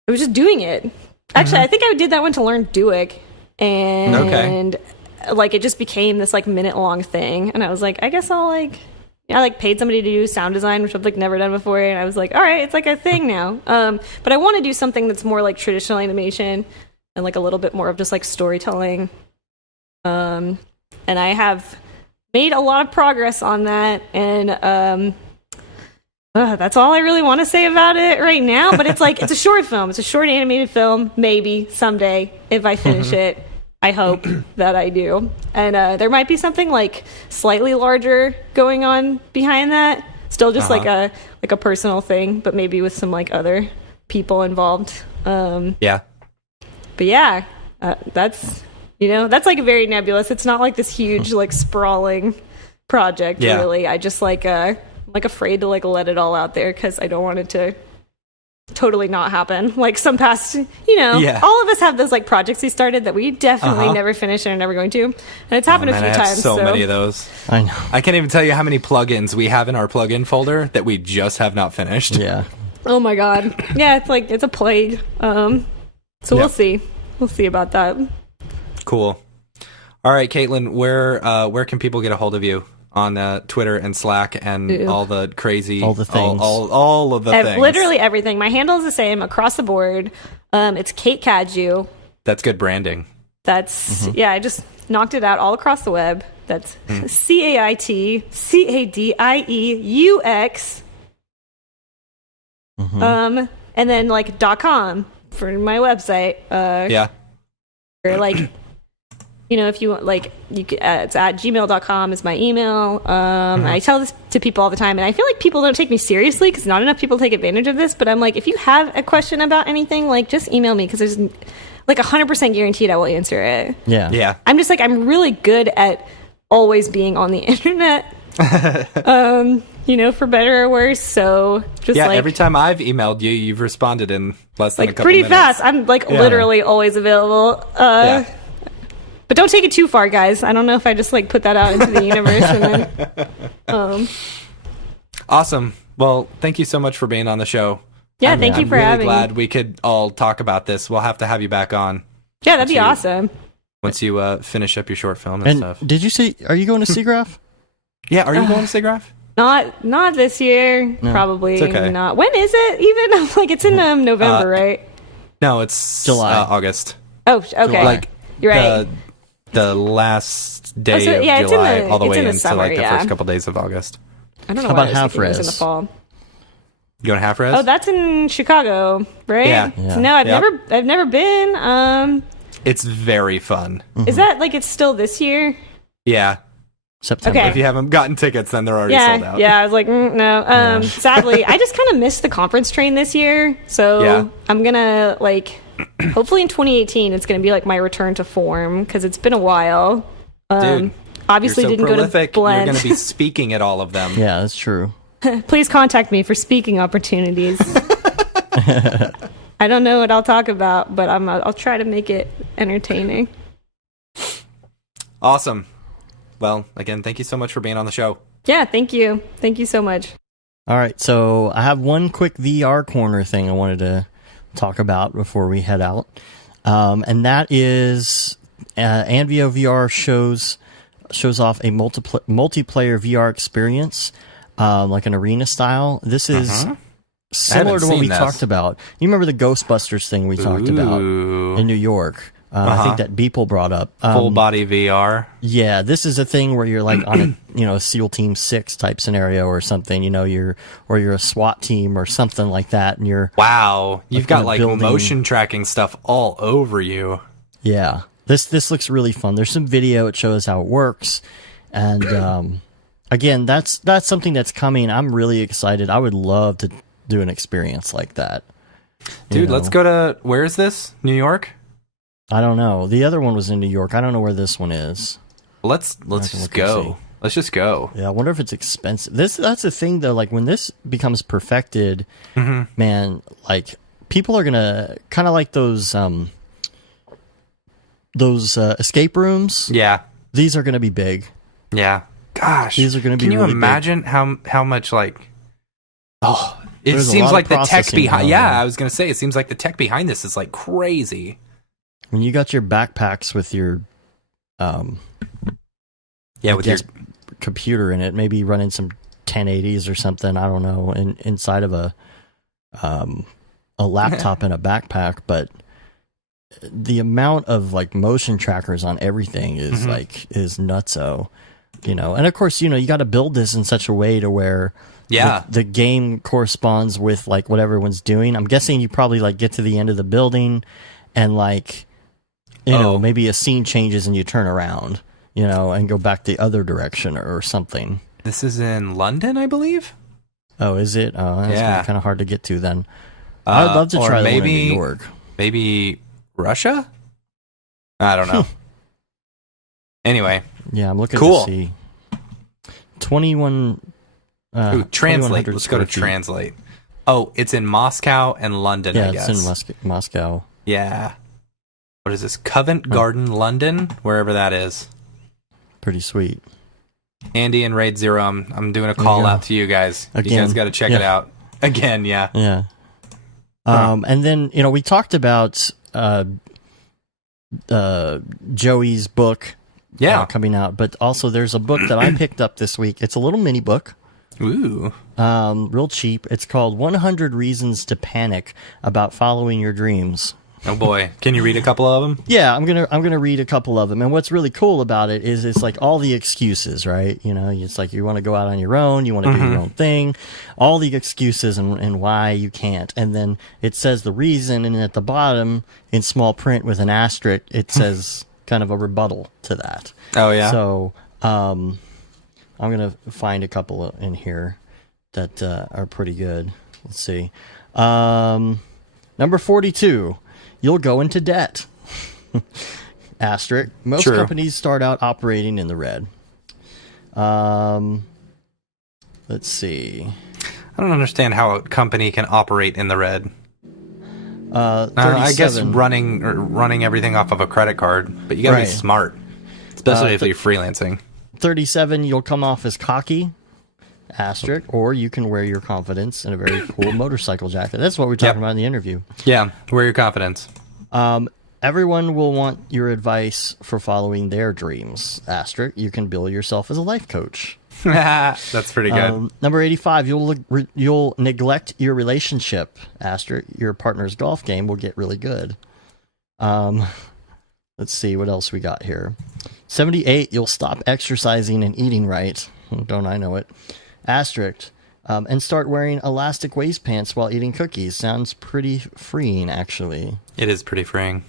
was just doing it. Actually, I think I did that one to learn Duick, and like it just became this like minute long thing. And I was like, I guess I'll I paid somebody to do sound design, which I've like never done before. And I was like, all right, it's like a thing now. But I want to do something that's more like traditional animation and like a little bit more of just like storytelling. And I have made a lot of progress on that, and that's all I really want to say about it right now. But it's like it's a short film. It's a short animated film. Maybe someday, if I finish it, I hope that I do. And there might be something like slightly larger going on behind that. Still just like a personal thing, but maybe with some like other people involved. Yeah. But yeah, that's. That's like very nebulous. It's not like this huge, like sprawling project. Yeah. Really, I just like afraid to like let it all out there because I don't want it to totally not happen. Like some past, all of us have those like projects we started that we definitely never finished and are never going to. And it's happened a few times. I have so many of those. I know. I can't even tell you how many plugins we have in our plugin folder that we just have not finished. Yeah. Oh my god. Yeah, it's a plague. So we'll see. We'll see about that. Cool. All right, Caitlin, where can people get a hold of you on Twitter and Slack and all the crazy, all the things, all of the things? Literally everything. My handle is the same across the board. It's Kate Cadju. That's good branding. That's I just knocked it out all across the web. That's CaitCadieux. And then like .com for my website. Or like. If you want, like, it's at gmail.com is my email. I tell this to people all the time, and I feel like people don't take me seriously because not enough people take advantage of this. But I'm like, if you have a question about anything, like, just email me because there's like 100% guaranteed I will answer it. Yeah. Yeah. I'm just like, I'm really good at always being on the internet, for better or worse. So just every time I've emailed you, you've responded in less than a couple pretty minutes. fast. I'm like literally always available. But don't take it too far, guys. I don't know if I just like put that out into the universe and then. Awesome. Well, thank you so much for being on the show. Yeah, thank you for having me. I'm really glad we could all talk about this. We'll have to have you back on. Yeah, that'd be awesome. once you finish up your short film and stuff. Did you say? Are you going to SIGGRAPH? Yeah, are you going to SIGGRAPH? Not this year. No. Probably it's okay. not. When is it even? Like it's in November, right? No, it's July, August. Oh, okay. Like you're right. The last day of July, all the way into summer, like the first couple days of August. I don't know. How why about Half Res? In the fall. You going to Half Res? Oh, that's in Chicago, right? Yeah. No, I've never been. It's very fun. Is that like it's still this year? Yeah. September. Okay. If you haven't gotten tickets, then they're already sold out. Yeah, I was like, no. Sadly, I just kind of missed the conference train this year. So I'm going to, like, hopefully in 2018, it's going to be, like, my return to form because it's been a while. Dude, obviously you're so didn't prolific, go to Blend. You're going to be speaking at all of them. Yeah, that's true. Please contact me for speaking opportunities. I don't know what I'll talk about, but I'll try to make it entertaining. Awesome. Well, again, thank you so much for being on the show. Yeah, thank you. Thank you so much. All right, so I have one quick VR corner thing I wanted to talk about before we head out, and that is Anvio VR shows off a multiplayer VR experience, like an arena style. This is similar to what we talked about. You remember the Ghostbusters thing we talked about in New York? I think that Beeple brought up full body VR. Yeah, this is a thing where you're like on a SEAL Team 6 type scenario or something. You're a SWAT team or something like that, and you're you've got like motion tracking stuff all over you. Yeah, this looks really fun. There's some video; it shows how it works, and again, that's something that's coming. I'm really excited. I would love to do an experience like that, dude. Let's go to where is this? New York. I don't know. The other one was in New York. I don't know where this one is. Let's just go. Let's just go. Yeah, I wonder if it's expensive. That's the thing though. Like when this becomes perfected, man, like people are gonna kind of like those escape rooms. Yeah, these are gonna be big. Yeah, gosh, these are gonna be. Can you really imagine big. how much like? Oh, it There's seems like the tech behind. Yeah, them. I was gonna say it seems like the tech behind this is like crazy. When you got your backpacks with your, with your computer in it, maybe running some 1080s or something. I don't know, inside of a laptop in a backpack. But the amount of like motion trackers on everything is is nutso, And of course, you got to build this in such a way to where the game corresponds with like what everyone's doing. I'm guessing you probably like get to the end of the building and like. Maybe a scene changes and you turn around, and go back the other direction or something. This is in London, I believe. Oh, is it? Oh, that's kind of hard to get to then. I'd love to try that one in New York. Maybe Russia? I don't know. Anyway. Yeah, I'm looking to see. 21... translate. Let's go to translate. Oh, it's in Moscow and London, I guess. Yeah, it's in Moscow. Yeah. What is this? Covent Garden, London? Wherever that is. Pretty sweet. Andy and Raid Zero, I'm doing a call out to you guys. Again. You guys got to check it out. Again, yeah. Yeah. And then, we talked about Joey's book coming out, but also there's a book that I picked up this week. It's a little mini book. Ooh. Real cheap. It's called 100 Reasons to Panic About Following Your Dreams. Oh boy, can you read a couple of them? Yeah, I'm gonna read a couple of them. And what's really cool about it is it's like all the excuses, right? It's like you want to go out on your own, you want to do your own thing, all the excuses and why you can't. And then it says the reason, and at the bottom in small print with an asterisk, it says kind of a rebuttal to that. Oh yeah. So I'm gonna find a couple in here that are pretty good. Let's see. Number 42. You'll go into debt. Asterisk. Most companies start out operating in the red. Let's see. I don't understand how a company can operate in the red. 37. I guess running everything off of a credit card, but you gotta be smart, especially if you're freelancing. 37. You'll come off as cocky. Asterisk. Or you can wear your confidence in a very cool motorcycle jacket. That's what we're talking about in the interview. Yeah, wear your confidence. everyone will want your advice for following their dreams. Asterisk, you can bill yourself as a life coach. That's pretty good. Number 85, you'll neglect your relationship. Asterisk, your partner's golf game will get really good. Let's see what else we got here. 78, you'll stop exercising and eating right. Don't I know it? Asterisk, and start wearing elastic waist pants while eating cookies. Sounds pretty freeing, actually. It is pretty freeing.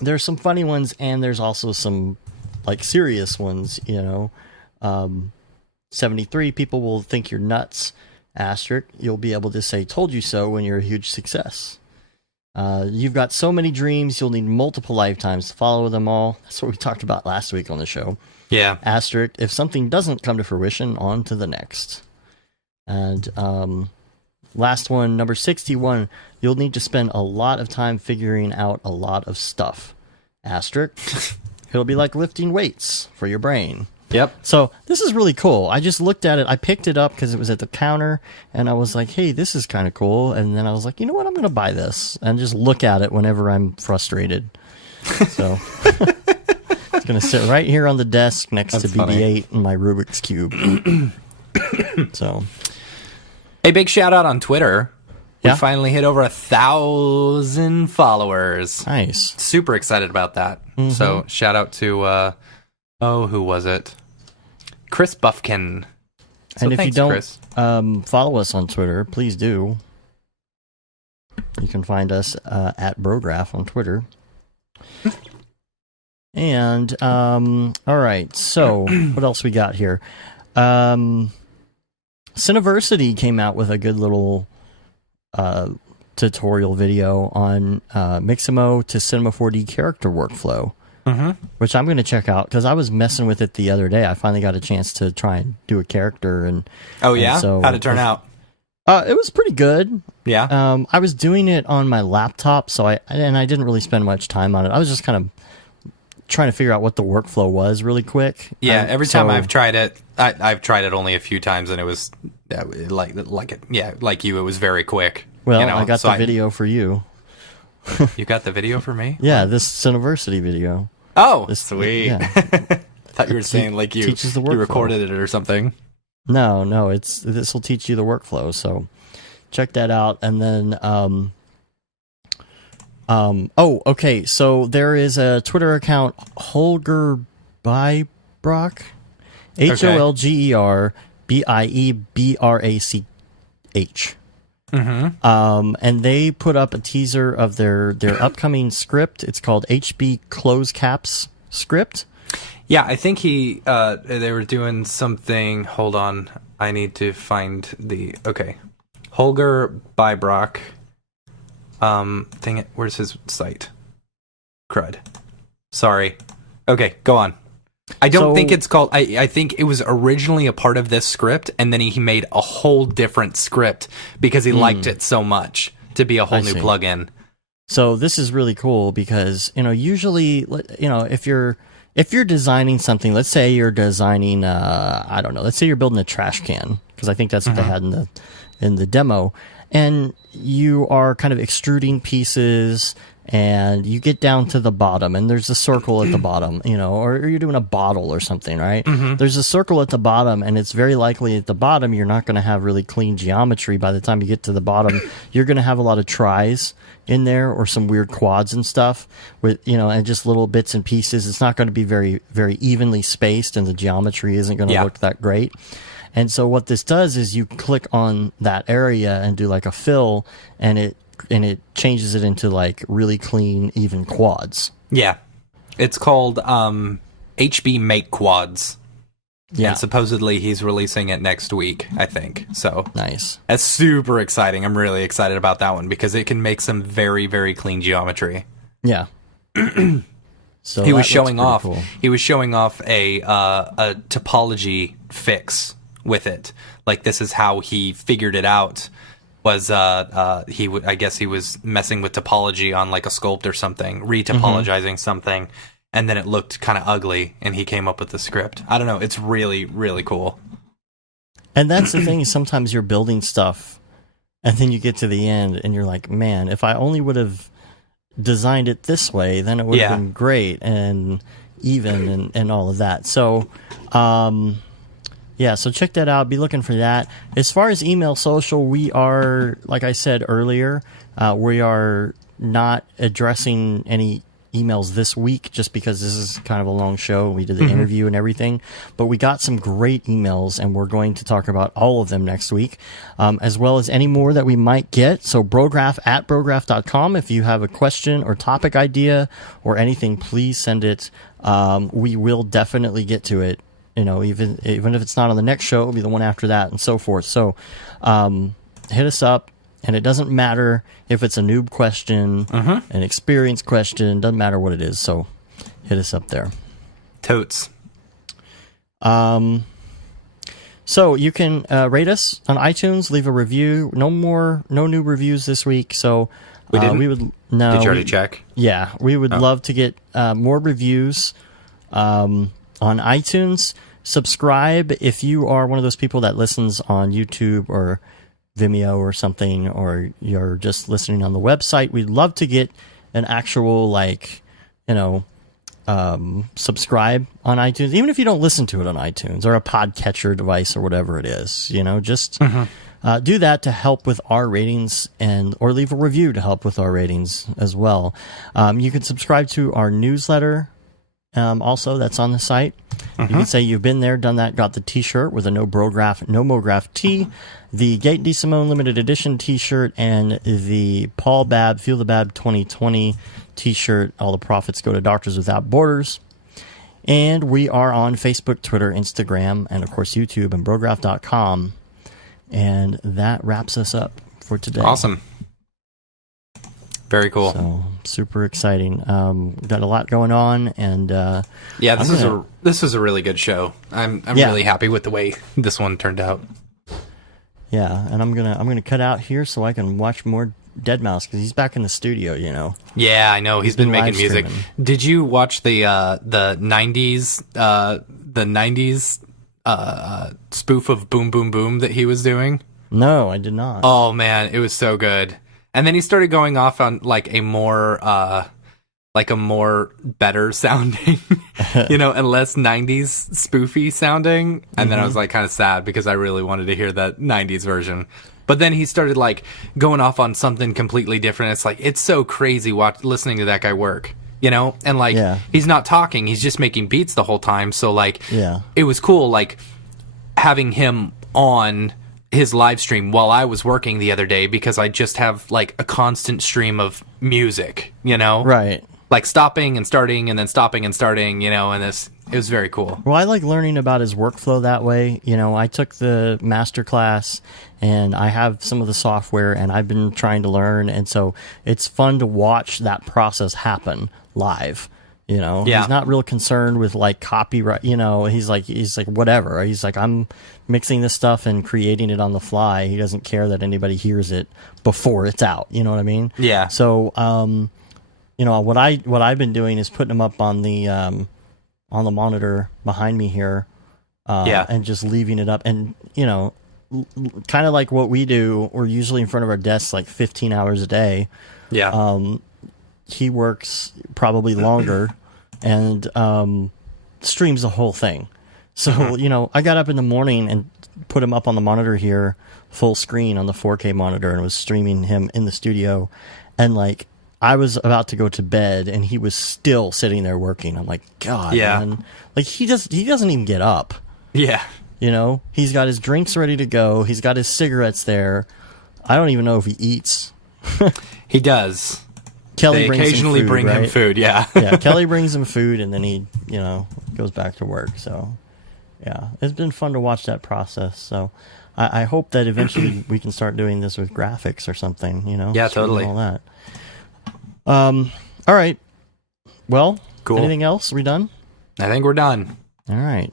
There's some funny ones, and there's also some like serious ones, 73, people will think you're nuts. Asterisk, you'll be able to say told you so when you're a huge success. You've got so many dreams, you'll need multiple lifetimes to follow them all. That's what we talked about last week on the show. Yeah. Asterisk, if something doesn't come to fruition, on to the next. And last one, number 61, you'll need to spend a lot of time figuring out a lot of stuff. Asterisk, it'll be like lifting weights for your brain. Yep. So this is really cool. I just looked at it. I picked it up because it was at the counter, and I was like, hey, this is kind of cool. And then I was like, you know what? I'm going to buy this and just look at it whenever I'm frustrated. So it's going to sit right here on the desk next to BB-8 and my Rubik's Cube. So, a big shout out on Twitter. We Yeah. finally hit over 1,000 followers. Nice. Super excited about that. So shout out to, who was it? Chris Buffkin. So And if thanks, you don't Chris. follow us on Twitter, please do. You can find us at Brograph on Twitter. And, all right, so what else we got here? Cineversity came out with a good little tutorial video on Mixamo to Cinema 4D character workflow, which I'm going to check out because I was messing with it the other day. I finally got a chance to try and do a character. Oh, yeah? So How'd it turn out? It was pretty good. Yeah? I was doing it on my laptop, so I didn't really spend much time on it. I was just kind of trying to figure out what the workflow was really quick. Yeah, every time I've tried it, I've tried it only a few times, and it was like you, it was very quick. Well, I got the video for you. You got the video for me? Yeah, this Cineversity video. Oh, This, sweet. Yeah. I thought you were saying like you teaches the workflow. recorded it or something. No, this will teach you the workflow. So check that out, and then okay. So there is a Twitter account, Holger Biebrock, HOLGER BIEBRACH. And they put up a teaser of their upcoming script. It's called HB Close Caps script. Yeah, I think they were doing something. Hold on, I need to find the Holger Biebrock. Dang it, where's his site? Crud. Sorry. Okay, go on. I don't think it's called... I think it was originally a part of this script, and then he made a whole different script because he liked it so much to be a whole new plugin. So this is really cool because, usually, if you're designing something, let's say you're designing, let's say you're building a trash can, because I think that's what they had in the demo, and you are kind of extruding pieces, and you get down to the bottom, and there's a circle at the bottom, or you're doing a bottle or something, right? There's a circle at the bottom, and it's very likely at the bottom you're not going to have really clean geometry. By the time you get to the bottom, you're going to have a lot of tries in there, or some weird quads and stuff with, and just little bits and pieces. It's not going to be very, very evenly spaced, and the geometry isn't going to look that great. And so what this does is you click on that area and do like a fill, and it changes it into like really clean, even quads. Yeah. It's called HB Make Quads. Yeah. And supposedly he's releasing it next week, I think. So nice. That's super exciting. I'm really excited about that one because it can make some very, very clean geometry. Yeah. So he was showing off. Cool. He was showing off a topology fix with it. Like, this is how he figured it out. Was I guess he was messing with topology on like a sculpt or something, retopologizing something, and then it looked kind of ugly, and he came up with the script. I don't know. It's really, really cool. And that's the thing. Sometimes you're building stuff, and then you get to the end and you're like, man, if I only would have designed it this way, then it would have been great and even and all of that. So so check that out. Be looking for that. As far as email social, we are, like I said earlier, we are not addressing any emails this week just because this is kind of a long show. We did the interview and everything, but we got some great emails and we're going to talk about all of them next week, as well as any more that we might get. So Brograph at brograph.com. If you have a question or topic idea or anything, please send it. We will definitely get to it. Even if it's not on the next show, it'll be the one after that and so forth. So, hit us up. And it doesn't matter if it's a noob question, an experience question, doesn't matter what it is. So hit us up there. Totes. So you can rate us on iTunes, leave a review. No new reviews this week. So we would Did you already check? Yeah, we would love to get more reviews on iTunes. Subscribe if you are one of those people that listens on YouTube or Vimeo or something, or you're just listening on the website. We'd love to get an actual subscribe on iTunes, even if you don't listen to it on iTunes or a podcatcher device or whatever it is. Just do that to help with our ratings, or leave a review to help with our ratings as well. You can subscribe to our newsletter. Also, that's on the site. You can say you've been there, done that, got the T-shirt with a No Brograph, No Mograph tee, the Gate D. Simone limited edition T-shirt, and the Paul Babb Feel the Babb 2020 T-shirt. All the profits go to Doctors Without Borders. And we are on Facebook, Twitter, Instagram, and of course YouTube and Brograph.com. And that wraps us up for today. Awesome. Very cool. So super exciting. Got a lot going on, and this was a really good show. I'm really happy with the way this one turned out. Yeah, and I'm gonna cut out here so I can watch more Deadmau5 because he's back in the studio. Yeah, I know he's been making music. Streaming. Did you watch the '90s spoof of Boom Boom Boom that he was doing? No, I did not. Oh man, it was so good. And then he started going off on like a more better sounding, and less 90s spoofy sounding. And then I was like kind of sad because I really wanted to hear that 90s version. But then he started like going off on something completely different. It's like, it's so crazy listening to that guy work, and like he's not talking, he's just making beats the whole time. So like, it was cool, like having him on his live stream while I was working the other day, because I just have like a constant stream of music, Right. Like stopping and starting and then stopping and starting, and it was very cool. Well, I like learning about his workflow that way. I took the master class and I have some of the software and I've been trying to learn. And so it's fun to watch that process happen live. He's not real concerned with like copyright, he's like whatever. He's like, I'm mixing this stuff and creating it on the fly. He doesn't care that anybody hears it before it's out. You know what I mean? Yeah. So, what I've been doing is putting them up on the monitor behind me here, and just leaving it up, and kind of like what we do. We're usually in front of our desks like 15 hours a day. Yeah. He works probably longer and streams the whole thing. So, I got up in the morning and put him up on the monitor here, full screen on the 4K monitor, and was streaming him in the studio. And like, I was about to go to bed and he was still sitting there working. I'm like, God, man. Like he doesn't even get up. Yeah. He's got his drinks ready to go. He's got his cigarettes there. I don't even know if he eats. He does. Kelly they occasionally food, bring right? him food, yeah. Yeah, Kelly brings him food, and then he, goes back to work. So, yeah, it's been fun to watch that process. So, I hope that eventually we can start doing this with graphics or something, Yeah, totally. All that. All right. Well, cool. Anything else? Are we done? I think we're done. All right.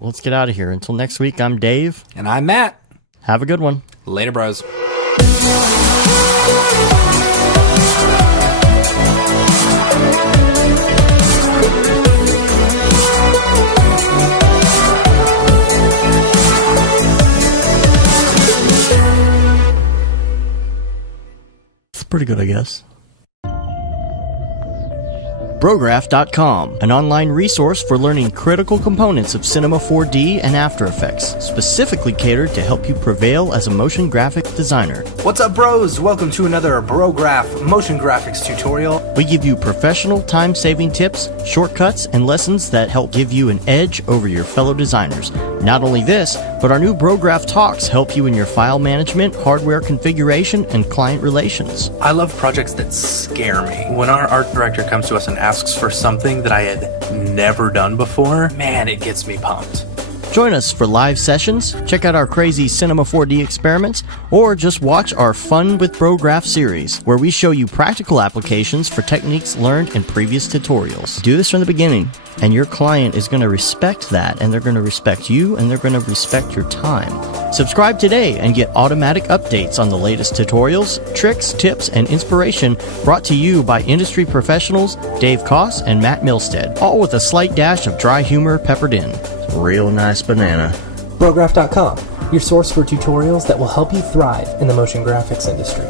Well, let's get out of here. Until next week, I'm Dave. And I'm Matt. Have a good one. Later, bros. pretty good, I guess. Brograph.com, an online resource for learning critical components of Cinema 4D and After Effects, specifically catered to help you prevail as a motion graphic designer. What's up, bros? Welcome to another Brograph motion graphics tutorial. We give you professional time-saving tips, shortcuts, and lessons that help give you an edge over your fellow designers. Not only this, but our new Brograph Talks help you in your file management, hardware configuration, and client relations. I love projects that scare me. When our art director comes to us and asks for something that I had never done before, man, it gets me pumped. Join us for live sessions, check out our crazy Cinema 4D experiments, or just watch our Fun with Brograph series, where we show you practical applications for techniques learned in previous tutorials. Do this from the beginning, and your client is going to respect that, and they're going to respect you, and they're going to respect your time. Subscribe today and get automatic updates on the latest tutorials, tricks, tips, and inspiration brought to you by industry professionals Dave Koss and Matt Milstead, all with a slight dash of dry humor peppered in. Real nice banana. Brograph.com, your source for tutorials that will help you thrive in the motion graphics industry.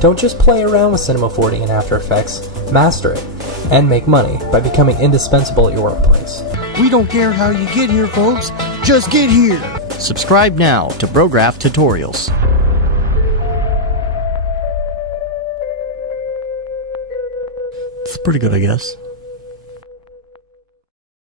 Don't just play around with Cinema 4D and After Effects, master it, and make money by becoming indispensable at your workplace. We don't care how you get here, folks. Just get here. Subscribe now to Brograph Tutorials. It's pretty good, I guess.